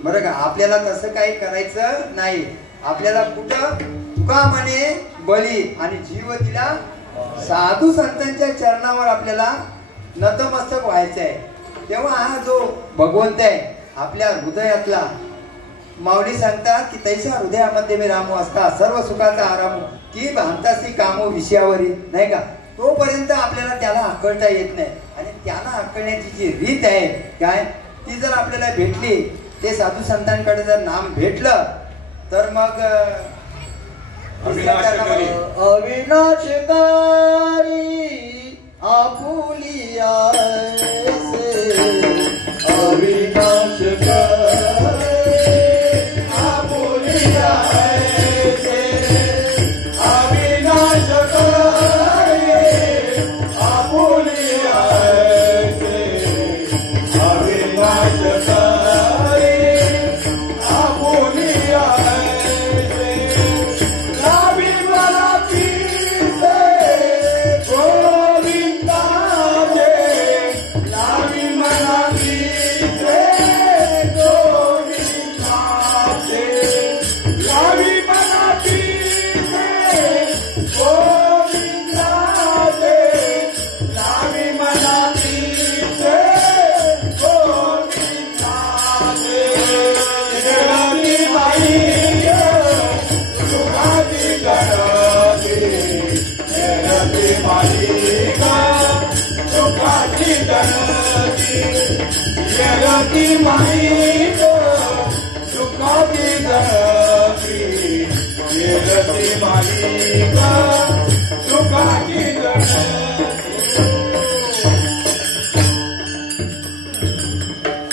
बरं का. आपल्याला तसं काही करायचं नाही. आपल्याला कुठं तुका म्हणे बळी आणि जीव दिला साधू संतांच्या चरणावर आपल्याला नतमस्तक व्हायचं आहे. तेव्हा हा जो भगवंत आहे आपल्या हृदयातला माऊली सांगतात की तैसा हृदयामध्ये मी रामू असता सर्व सुखाचा आराम की भांतासी कामो विषयावरील नाही का. तोपर्यंत आपल्याला त्याला आकळता येत नाही आणि त्याला आकळण्याची जी रीत आहे काय ती जर आपल्याला भेटली ते साधू संतांकडे जर नाम भेटलं तर मग अविनाशकारी आपुलिया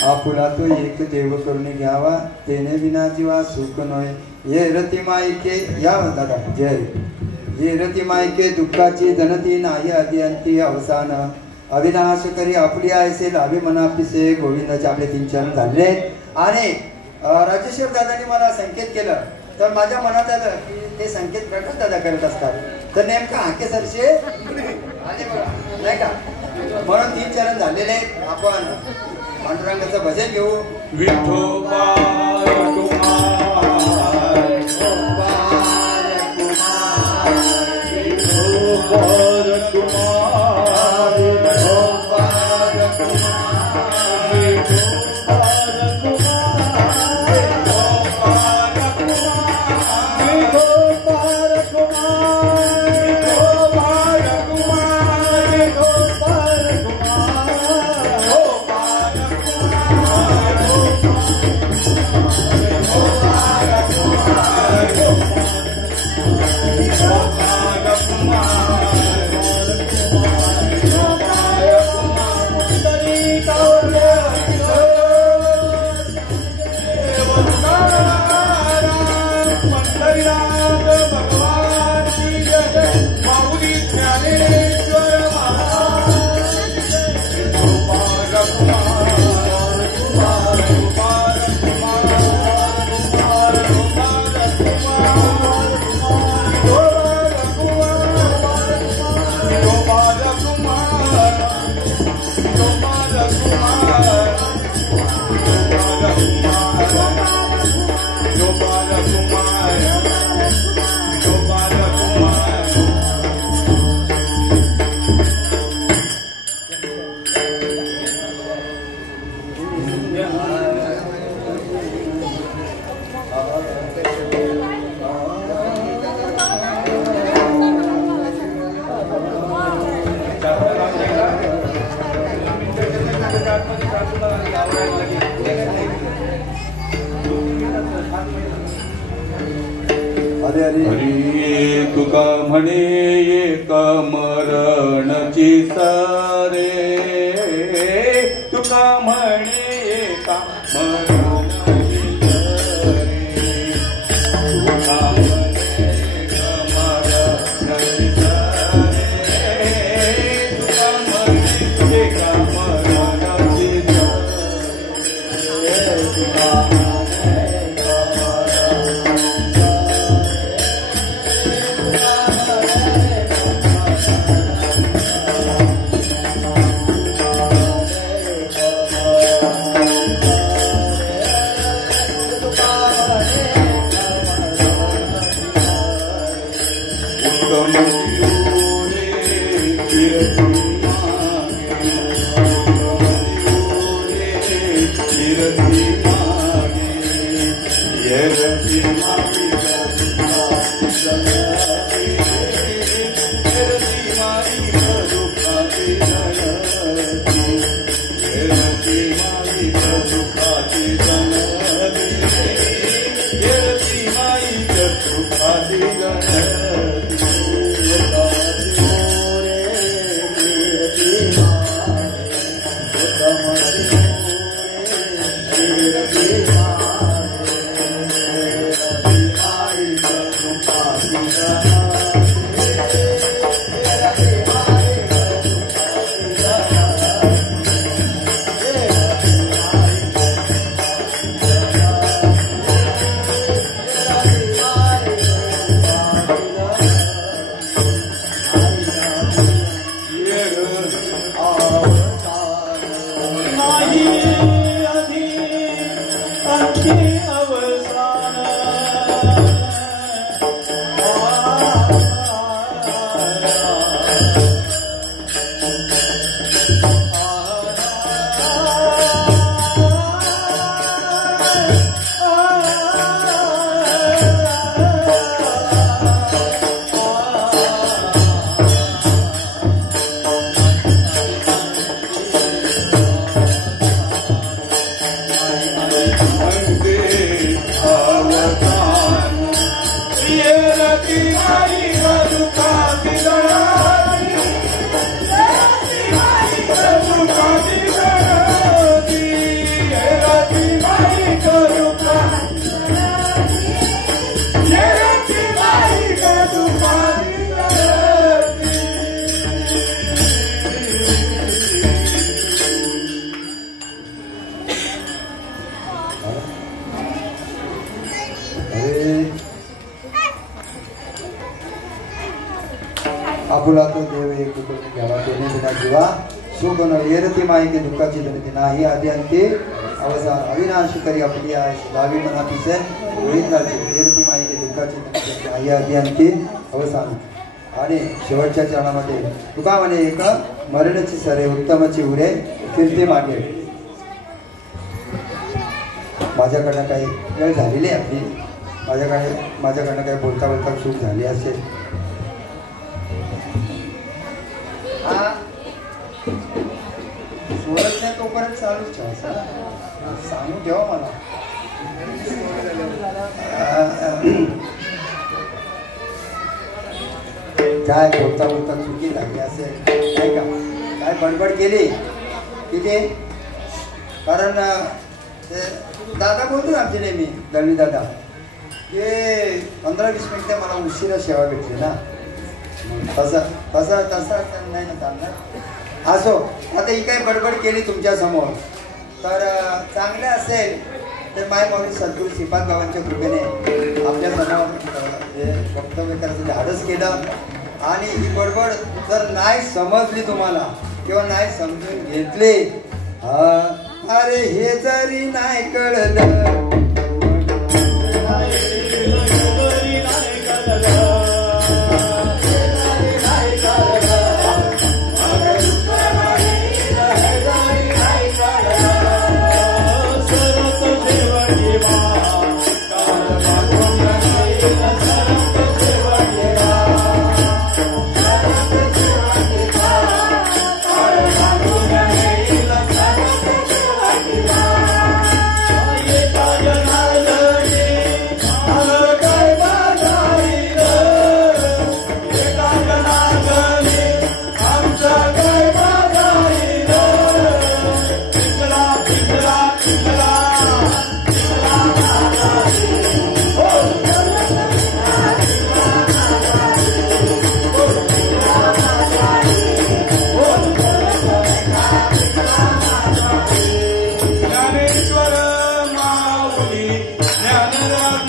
आपुला तो एक देव करून घ्यावा तेने विना जीवा सुख नये. ये रती माईके या दादा जय. ये रती माईके दुःखाची जनती नाही आधी अंती अवसान अविनाश करी आपली आयसे लाभे मनापिसे. गोविंदाचे आपले 3 चरण झाले आणि राजेश्वर दादांनी मला संकेत केलं तर माझ्या मनात आलं की ते संकेत प्रकाश दादा करत असतात तर नेमका हाके सरसे आले बघा नाही का. म्हणून 3 चरण झालेले आहेत. आपण पांडुरंगाचं भजन घेऊ. विठोबा अरे अरे हरी तुका म्हणे एक मरणची सारे तुका म्हणे एका मरणची सारे तुका म्हणे एका मरणची सारे तुका म्हणे एका मरणची सारे तुका आपुला तो देव एक कुटुंब घ्यावा देणे बिना जीवा सुख न येरती माहिती दुःखाची धनती नाही आधी अंती अवसान अविनाशी करी आपली आहे लावी मना पिसे होईताची येरती माहिती दुःखाची धनती नाही आधी अंती अवसान आणि शेवटच्या चरणामध्ये तुका म्हणे एक मरणची सरे उत्तमची उरे फिरते मागे माझ्याकडनं काही वेळ झालेली आहे आपली माझ्याकडनं काही बोलता बोलता चूक झाली असेल सोडत नाही तोपर्यंत चालूच ठेवा सांगू ठेवा मला काय बोलता बोलता चुकी झाली असेल नाही का काय बडबड केली तिथे कारण ते दादा बोलतो ना आमचे नेहमी दळवी दादा हे 15-20 मिनिटं मला उशिरा सेवा भेटली ना तसा नाही ना चालणार असो आता ही काही बडबड केली तुमच्या समोर तर चांगले असेल तर मायमाऊली सद्गुरू श्रीपाद बाबांच्या कृपेने आपल्या समोर वक्तव्य करायचं धाडस केलं आणि ही बडबड जर नाही समजली तुम्हाला किंवा नाही समजून घेतले अरे हे जरी नाही कळलं ये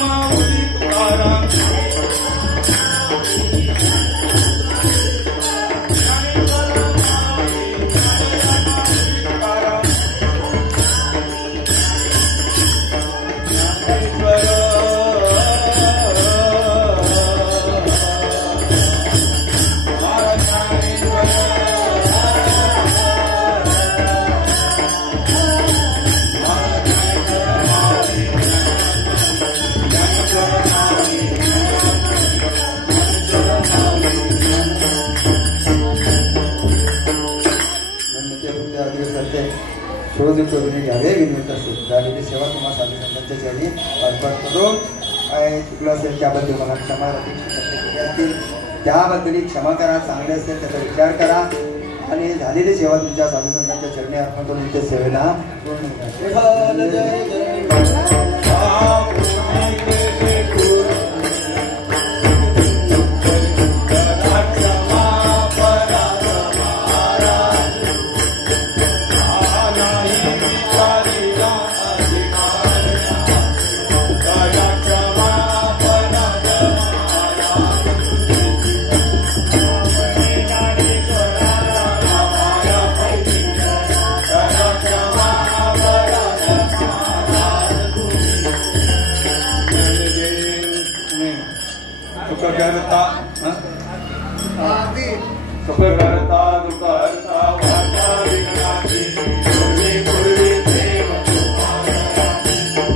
माऊली तुकाराम शोध करून घ्यावे विनंती असेल. झालेली सेवा तुम्हाला साधू संतांच्या चरणी अर्पण करून काय चुकलं असेल त्याबद्दल मला क्षमा असतील त्याबद्दल क्षमा करा. चांगले असेल त्याचा विचार करा आणि झालेली सेवा तुमच्या साधू संतांच्या चरणी अर्पण करून त्या सेवेला पूर्ण सुखकर्ता दुःखहर्ता वाचा विघ्नाची पूर्वी पूर्वी देव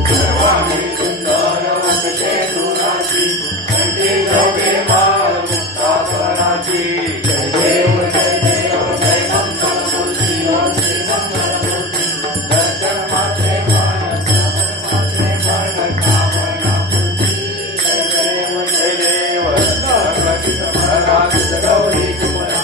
सर्वांनी सुंदर वंदते दुराची म्हणजे नवे माळ मुक्तापणाची. जय देव जय देव जय मंगलमूर्ती जय मंगलमूर्ती दर्शन मात्रे मन मात्रे मन कामनापूर्ती. जय देव जय देव गणपती महाराज गौरी कुमार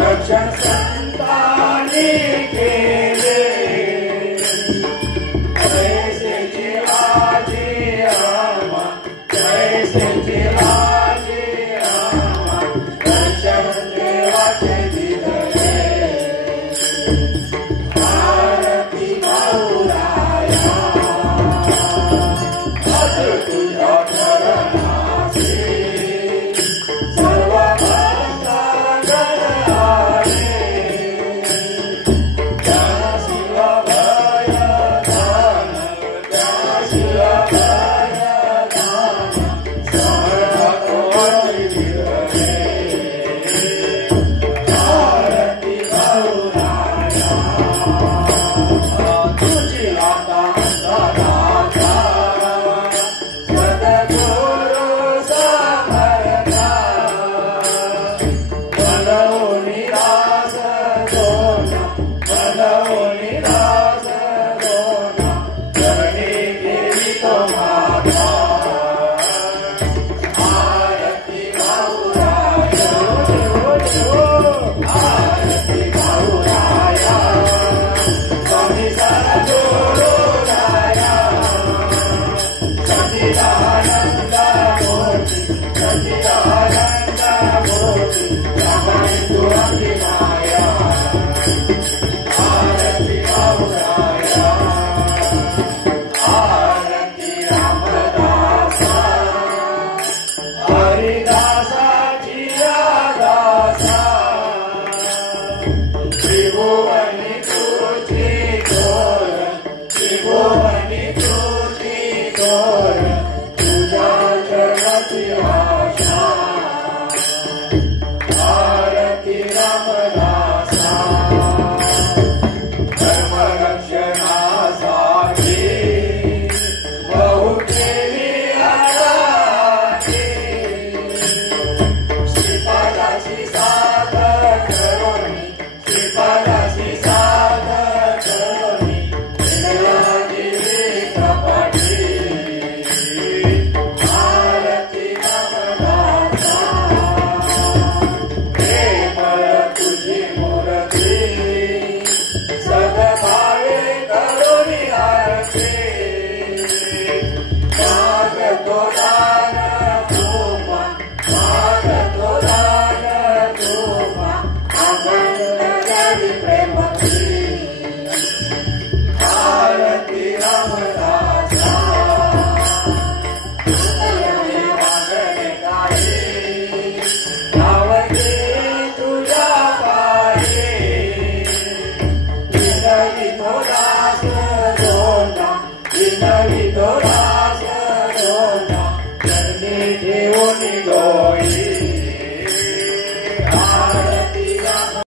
रक्षण संतानी